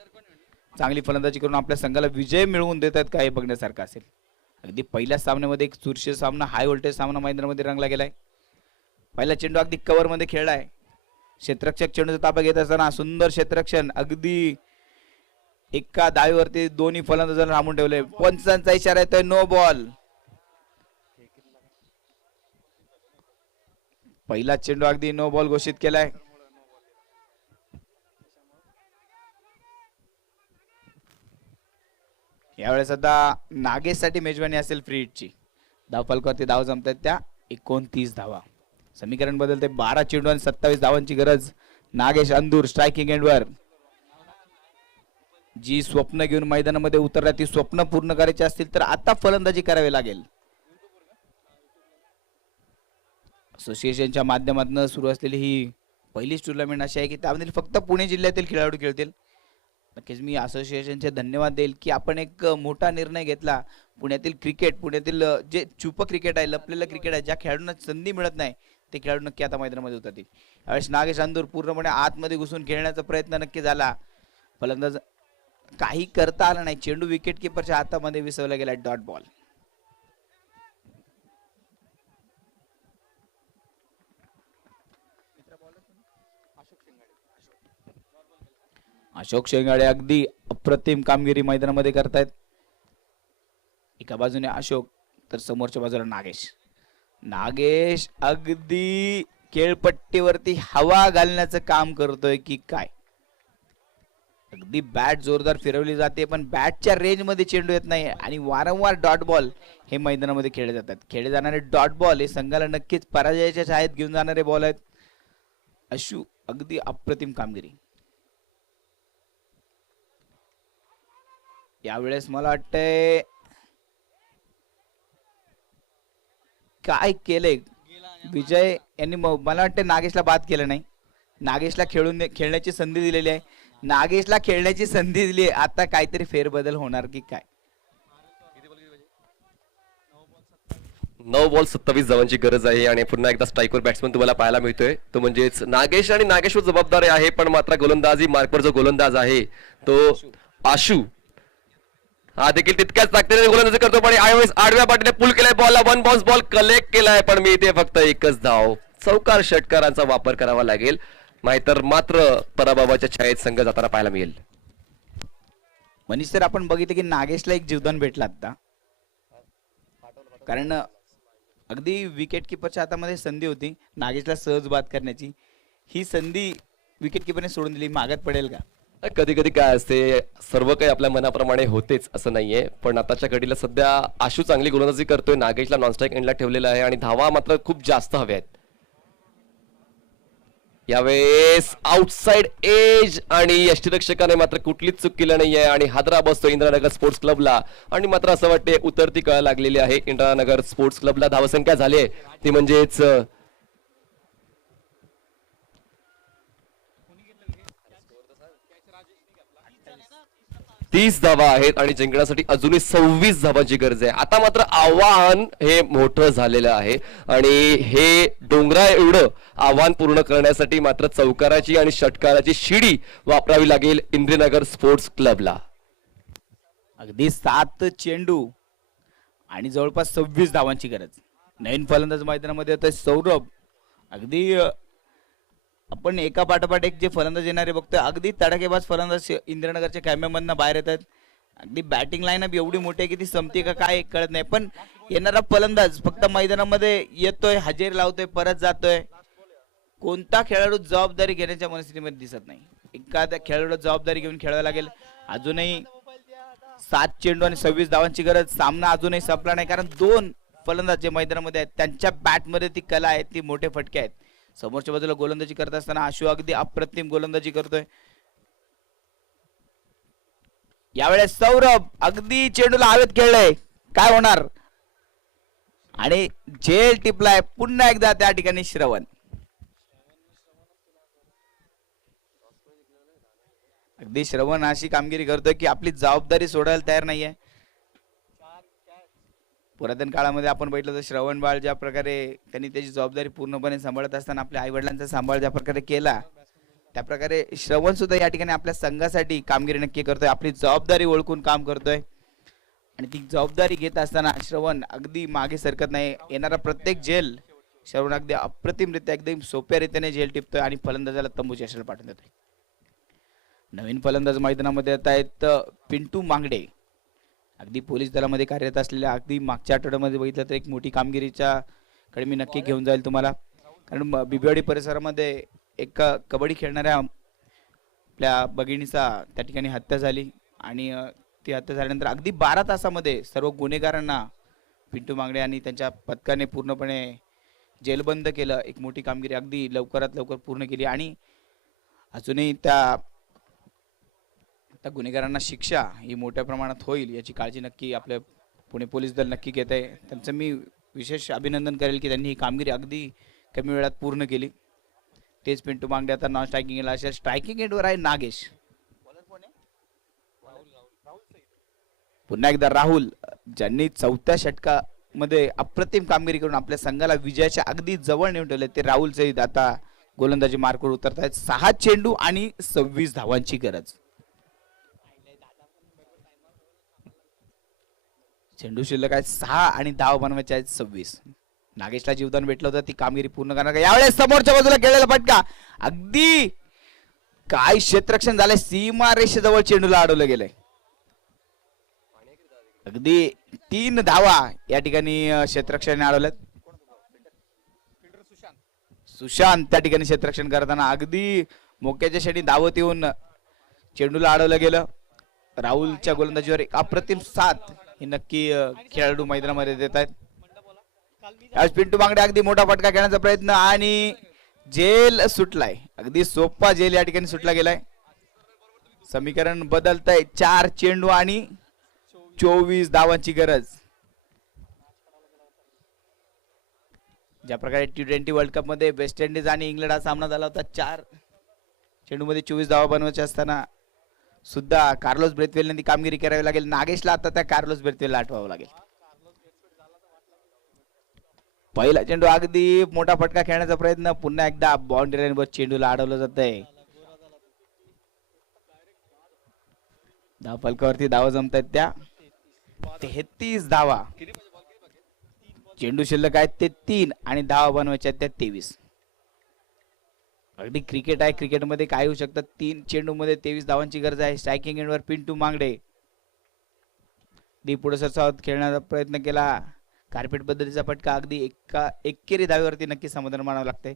चांगली फलंदाजी करून आपल्या संघाला विजय मिळवून देतात का हे बघण्यासारखं असेल. अगदी पहिल्या सामन्यामध्ये एक चुरशीचा सामना, हाय व्होल्टेज सामना मैदानामध्ये रंगला गेलाय. पहिला चेंडू अगदी कव्हर मध्ये खेळलाय. क्षेत्ररक्षक चेंडूचा ताबा घेत असताना सुंदर क्षेत्ररक्षण, अगदी एका धावेवरती दोन्ही फलंदाजांना थांबून ठेवले. पंचांचा इशारा येतोय नो बॉल. पहिला चेंडू अगदी नो बॉल घोषित केलाय. यावेळेस आता नागेश साठी मेजवानी असेल फ्री हिटची. धावफलकावरती धाव जमतात त्या 29 धावा. समीकरण बदलते. 12 चेंडू आणि 27 धावांची गरज. नागेश अंदूर स्ट्रायकिंग एंडवर. जी स्वप्न घेऊन मैदानामध्ये उतरल्या ती स्वप्न पूर्ण करायची असतील तर आता फलंदाजी करावी लागेल. असोसिएशनच्या माध्यमातून सुरू असलेली ही पहिलीच टुर्नामेंट अशी आहे की त्यामध्ये फक्त पुणे जिल्ह्यातील खेळाडू खेळतील. नक्कीच मी असोसिएशनचे धन्यवाद देईल की आपण एक मोठा निर्णय घेतला. पुण्यातील क्रिकेट, पुण्यातील जे छुप क्रिकेट आहे, लपलेलं क्रिकेट आहे, ज्या खेळाडूंना संधी मिळत नाही ते खेळाडू नक्की आता मैदानामध्ये उतरतील. यावेळेस नागेश अंदूर पूर्णपणे आतमध्ये घुसून खेळण्याचा प्रयत्न नक्की झाला. फलंदाज काही करता आलं नाही. चेंडू विकेट किपरच्या हातामध्ये विसवला गेला. Dot ball. अशोक शेंगाडे अगदी अप्रतिम कामगिरी मैदानामध्ये करतायत. एका बाजूने अशोक तर समोरच्या बाजूला नागेश. नागेश अगदी खेळपट्टीवरती हवा घालण्याचं काम करतोय की काय. अगदी बॅट जोरदार फिरवली जाते पण बॅटच्या रेंज मध्ये चेंडू येत नाही आणि वारंवार डॉट बॉल हे मैदानामध्ये खेळले जातात. खेळले जाणारे डॉट बॉल हे संघाला नक्कीच पराजयाच्या छायेत घेऊन जाणारे बॉल आहेत. अशू अगदी अप्रतिम कामगिरी. यावेळेस मला वाटतंय काय केलंय विजय यांनी. मला वाटतं नागेशला बाद केलं नाही. नागेशला खेळण्याची संधी दिलेली आहे. नागेशला खेळण्याची संधी दिली. आता काहीतरी फेरबदल होणार की काय. 9 बॉल 27 धावांची गरज आहे आणि पुन्हा एकदा स्ट्राईकवर बॅट्समन तुम्हाला पाहायला मिळतोय तो म्हणजेच नागेश. आणि नागेशवर जबाबदारी आहे पण मात्र गोलंदाजी मार्कवर जो गोलंदाज आहे तो आशू हा देखील तितक्याच ताकदीने गोलंदाजी करतो. पण आडव्या पाठीने पुल केलाय. बॉलला 1 बाउन्स बॉल कलेक्ट केलाय पण मी इथे फक्त एकच धाव. चौकार षटकारांचा वापर करावा लागेल नाहीतर मात्र पराभवाच्या छायेत संघ जाताना पाहायला मिळेल. मनीष सर आपण बघितलं की नागेशला एक जीवदान भेटला आता. कारण अगदी विकेट किपरच्या हातामध्ये संधी होती नागेशला सहज बाद करण्याची. ही संधी विकेट किपरने सोडून दिली. मागत पडेल का. कधी कधी काय असते सर्व काही आपल्या मनाप्रमाणे होतेच असं नाहीये. पण आताच्या घडीला सध्या आशू चांगली गोलंदाजी करतोय. नागेशला नॉनस्ट्राईक एंडला ठेवलेला आहे आणि धावा मात्र खूप जास्त हव्या आहेत. यावेळेस आउटसाइड एज आणि यष्टीरक्षकाने मात्र कुठलीच चूक केली नाहीये आणि हादरा बसतो इंदिरानगर स्पोर्ट्स क्लबला. आणि मात्र असं वाटते उतरती कळ लागलेली आहे इंदिरानगर स्पोर्ट्स क्लबला. धावसंख्या झाली आहे ती म्हणजेच 30 धावा आहेत आणि जिंकण्यासाठी अजूनही 26 धावांची गरज आहे. आता मात्र आव्हान हे मोठं झालेलं आहे आणि हे डोंगरा एवढं आव्हान पूर्ण करण्यासाठी मात्र चौकाराची आणि षटकाराची शिडी वापरावी लागेल इंदिरानगर स्पोर्ट्स क्लबला. अगदी 7 चेंडू आणि जवळपास 26 धावांची गरज. नवीन फलंदाज मैदानामध्ये होतोय सौरभ. अगदी आपण एका पाठोपाठ एक जे फलंदाज येणारे बघतोय. अगदी तडाखेबाज फलंदाज इंदिरानगरच्या कॅम्यामधनं बाहेर येतात. अगदी बॅटिंग लाईनअप एवढी मोठी आहे की ती संपते का काय कळत नाही. पण येणारा फलंदाज फक्त मैदानामध्ये येतोय, हजेरी लावतोय, परत जातोय. कोणता खेळाडू जबाबदारी घेण्याच्या मनस्थितीमध्ये दिसत नाही. एखाद्या खेळाडूला जबाबदारी घेऊन खेळावं लागेल. अजूनही 7 चेंडू आणि 26 धावांची गरज. सामना अजूनही संपला नाही कारण 2 फलंदाज जे मैदानामध्ये आहेत त्यांच्या बॅटमध्ये ती कला आहे, ती मोठे फटके आहेत. समोरच्या बाजूला गोलंदाजी करत असताना आशू अगदी अप्रतिम गोलंदाजी करतोय. यावेळेस सौरभ अगदी चेंडूला हवेत खेळलंय. काय होणार आणि झेल टिपलाय पुन्हा एकदा त्या ठिकाणी श्रवण. अगदी श्रवण अशी कामगिरी करतोय की आपली जबाबदारी सोडायला तयार नाहीये. पुरातन काळामध्ये आपण बघितलं तर श्रवण बाळ ज्या प्रकारे त्यांनी त्याची जबाबदारी पूर्णपणे सांभाळत असताना आपल्या आई वडिलांचा सांभाळ ज्या प्रकारे केला त्या प्रकारे श्रवण सुद्धा या ठिकाणी आपल्या संघासाठी कामगिरी नक्की करतोय. आपली जबाबदारी ओळखून काम करतोय आणि ती जबाबदारी घेत असताना श्रवण अगदी मागे सरकत नाही. येणारा प्रत्येक झेल श्रवण अगदी अप्रतिमरित्या एकदम सोप्या रीतीने झेल टिपतोय आणि फलंदाजाला तंबूच्या यशाला पाठवून देतोय. नवीन फलंदाज मैदानामध्ये येत आहेत पिंटू मांगडे. अगदी पोलीस दलामध्ये कार्यरत असलेल्या, अगदी मागच्या आठवड्यामध्ये बघितलं तर एक मोठी कामगिरीच्या कडे मी नक्की घेऊन जाईल तुम्हाला. कारण बिबवेवाडी परिसरामध्ये एक कबड्डी खेळणाऱ्या आपल्या भगिनीचा त्या ठिकाणी हत्या झाली आणि ती हत्या झाल्यानंतर अगदी 12 तासामध्ये सर्व गुन्हेगारांना पिंटू मांगडे आणि त्यांच्या पथकाने पूर्णपणे जेलबंद केलं. एक मोठी कामगिरी अगदी लवकरात लवकर पूर्ण केली आणि अजूनही त्या गुन्हेगारांना शिक्षा ही मोठ्या प्रमाणात होईल याची काळजी नक्की आपले पुणे पोलीस दल नक्की घेत आहे. त्यांचं मी विशेष अभिनंदन करेल की त्यांनी ही कामगिरी अगदी कमी वेळात पूर्ण केली. तेच पिंटू मांगडे आता नॉन स्ट्रायकिंग एंडला असेल. स्ट्रायकिंग एंडवर आहे नागेश. पुन्हा एकदा राहुल, ज्यांनी 4थ्या षटकामध्ये अप्रतिम कामगिरी करून आपल्या संघाला विजयाच्या अगदी जवळ नेऊन ठेवले, ते राहुल सहित आता गोलंदाजी मार्कवर उतरत आहेत. 6 चेंडू आणि 26 धावांची गरज. चेंडू शिल्लक आहेत 6 आणि धावा बनवायच्या आहेत 26. नागेशला जीवदान भेटलं होतं, ती कामगिरी पूर्ण करणार का? यावेळेस समोरच्या बाजूला खेळलेला फटका अगदी काय क्षेत्ररक्षण झालंय. सीमा रेषेजवळ चेंडूला अडवलं गेलंय. अगदी 3 धावा या ठिकाणी क्षेत्ररक्षणाने अडवल्यात. सुशांत त्या ठिकाणी क्षेत्ररक्षण करताना अगदी मोक्याच्या क्षणी धावत येऊन चेंडूला अडवलं गेलं. राहुलच्या गोलंदाजीवर एक अप्रतिम साथ ही नक्की खेळाडू मैदानामध्ये देत आहेत. आज पिंटू मांगडे अगदी मोठा फटका खेळण्याचा प्रयत्न आणि जेल सुटलाय. अगदी सोपा जेल या ठिकाणी सुटला गेलाय. समीकरण बदलतंय. 4 चेंडू आणि 24 धावांची गरज. ज्या प्रकारे T20 वर्ल्ड कप मध्ये वेस्ट इंडिज आणि इंग्लंड हा सामना झाला होता, 4 चेंडू मध्ये 24 धावा बनवायचे असताना सुद्धा कार्लोस ब्रेथवेलने ती कामगिरी करावी लागेल. नागेशला आता त्या कार्लोस ब्रेथवेलला आठवावं लागेल. पहिला चेंडू अगदी मोठा फटका खेळण्याचा प्रयत्न. पुन्हा एकदा बाउंड्री लाईनवर चेंडूला अडवलं जात आहे. धाव फलकावरती धावा जमत आहेत त्या 33 धावा. चेंडू शिल्लक आहेत ते 3 आणि धावा बनवायच्या आहेत त्या 23. अगदी क्रिकेट आहे. क्रिकेटमध्ये काय होऊ शकतं. 3 चेंडू मध्ये 23 धावांची गरज आहे. स्ट्रायकिंग एंडवर पिंटू मांगडे पुढे सरसावत खेळण्याचा प्रयत्न केला. कार्पेट पद्धतीचा फटका. अगदी एकेरी धावेवरती नक्की समाधान मानावं लागतंय.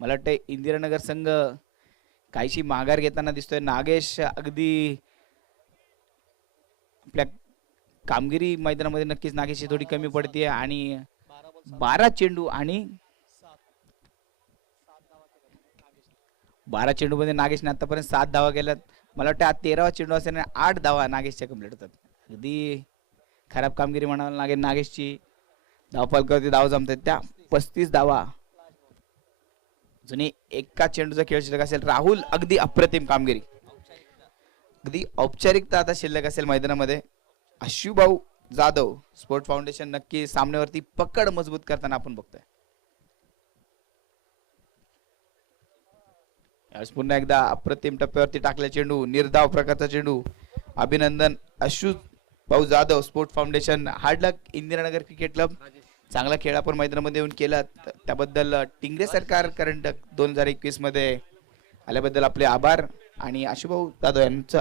मला वाटतं इंदिरानगर संघ काहीशी माघार घेताना दिसतोय. नागेश अगदी आपल्या कामगिरी मैदानामध्ये नक्कीच नागेशची थोडी कमी पडते आणि 12 चेंडू आणि 12 चेंडू मध्ये नागेशने आतापर्यंत 7 धावा केल्यात. मला वाटतं हा 13वा चेंडू असल्याने 8 धावा नागेशच्या कंप्लीट होतात. अगदी खराब कामगिरी म्हणावं लागेल नागेशची. धाव फलकावरती धाव जमतात त्या 35 धावा. जुनी एका चेंडूचा खेळ शिल्लक असेल. राहुल अगदी अप्रतिम कामगिरी. अगदी औपचारिकता आता शिल्लक असेल मैदानामध्ये. अश्विभाऊ जाधव स्पोर्ट फाउंडेशन नक्की सामन्यावरती पकड मजबूत करताना आपण बघतोय. यावेळेस पुन्हा एकदा अप्रतिम टप्प्यावरती टाकला चेंडू. निर्धाव प्रकारचा चेंडू. अभिनंदन अश्विभाऊ जाधव स्पोर्ट फाउंडेशन. हार्ड लक इंदिरानगर क्रिकेट क्लब. चांगला खेळ आपण मैदानामध्ये येऊन केला त्याबद्दल टिंगरे सरकार करंट 2021 मध्ये आल्याबद्दल आपले आभार आणि अश्विभाऊ जाधव यांचं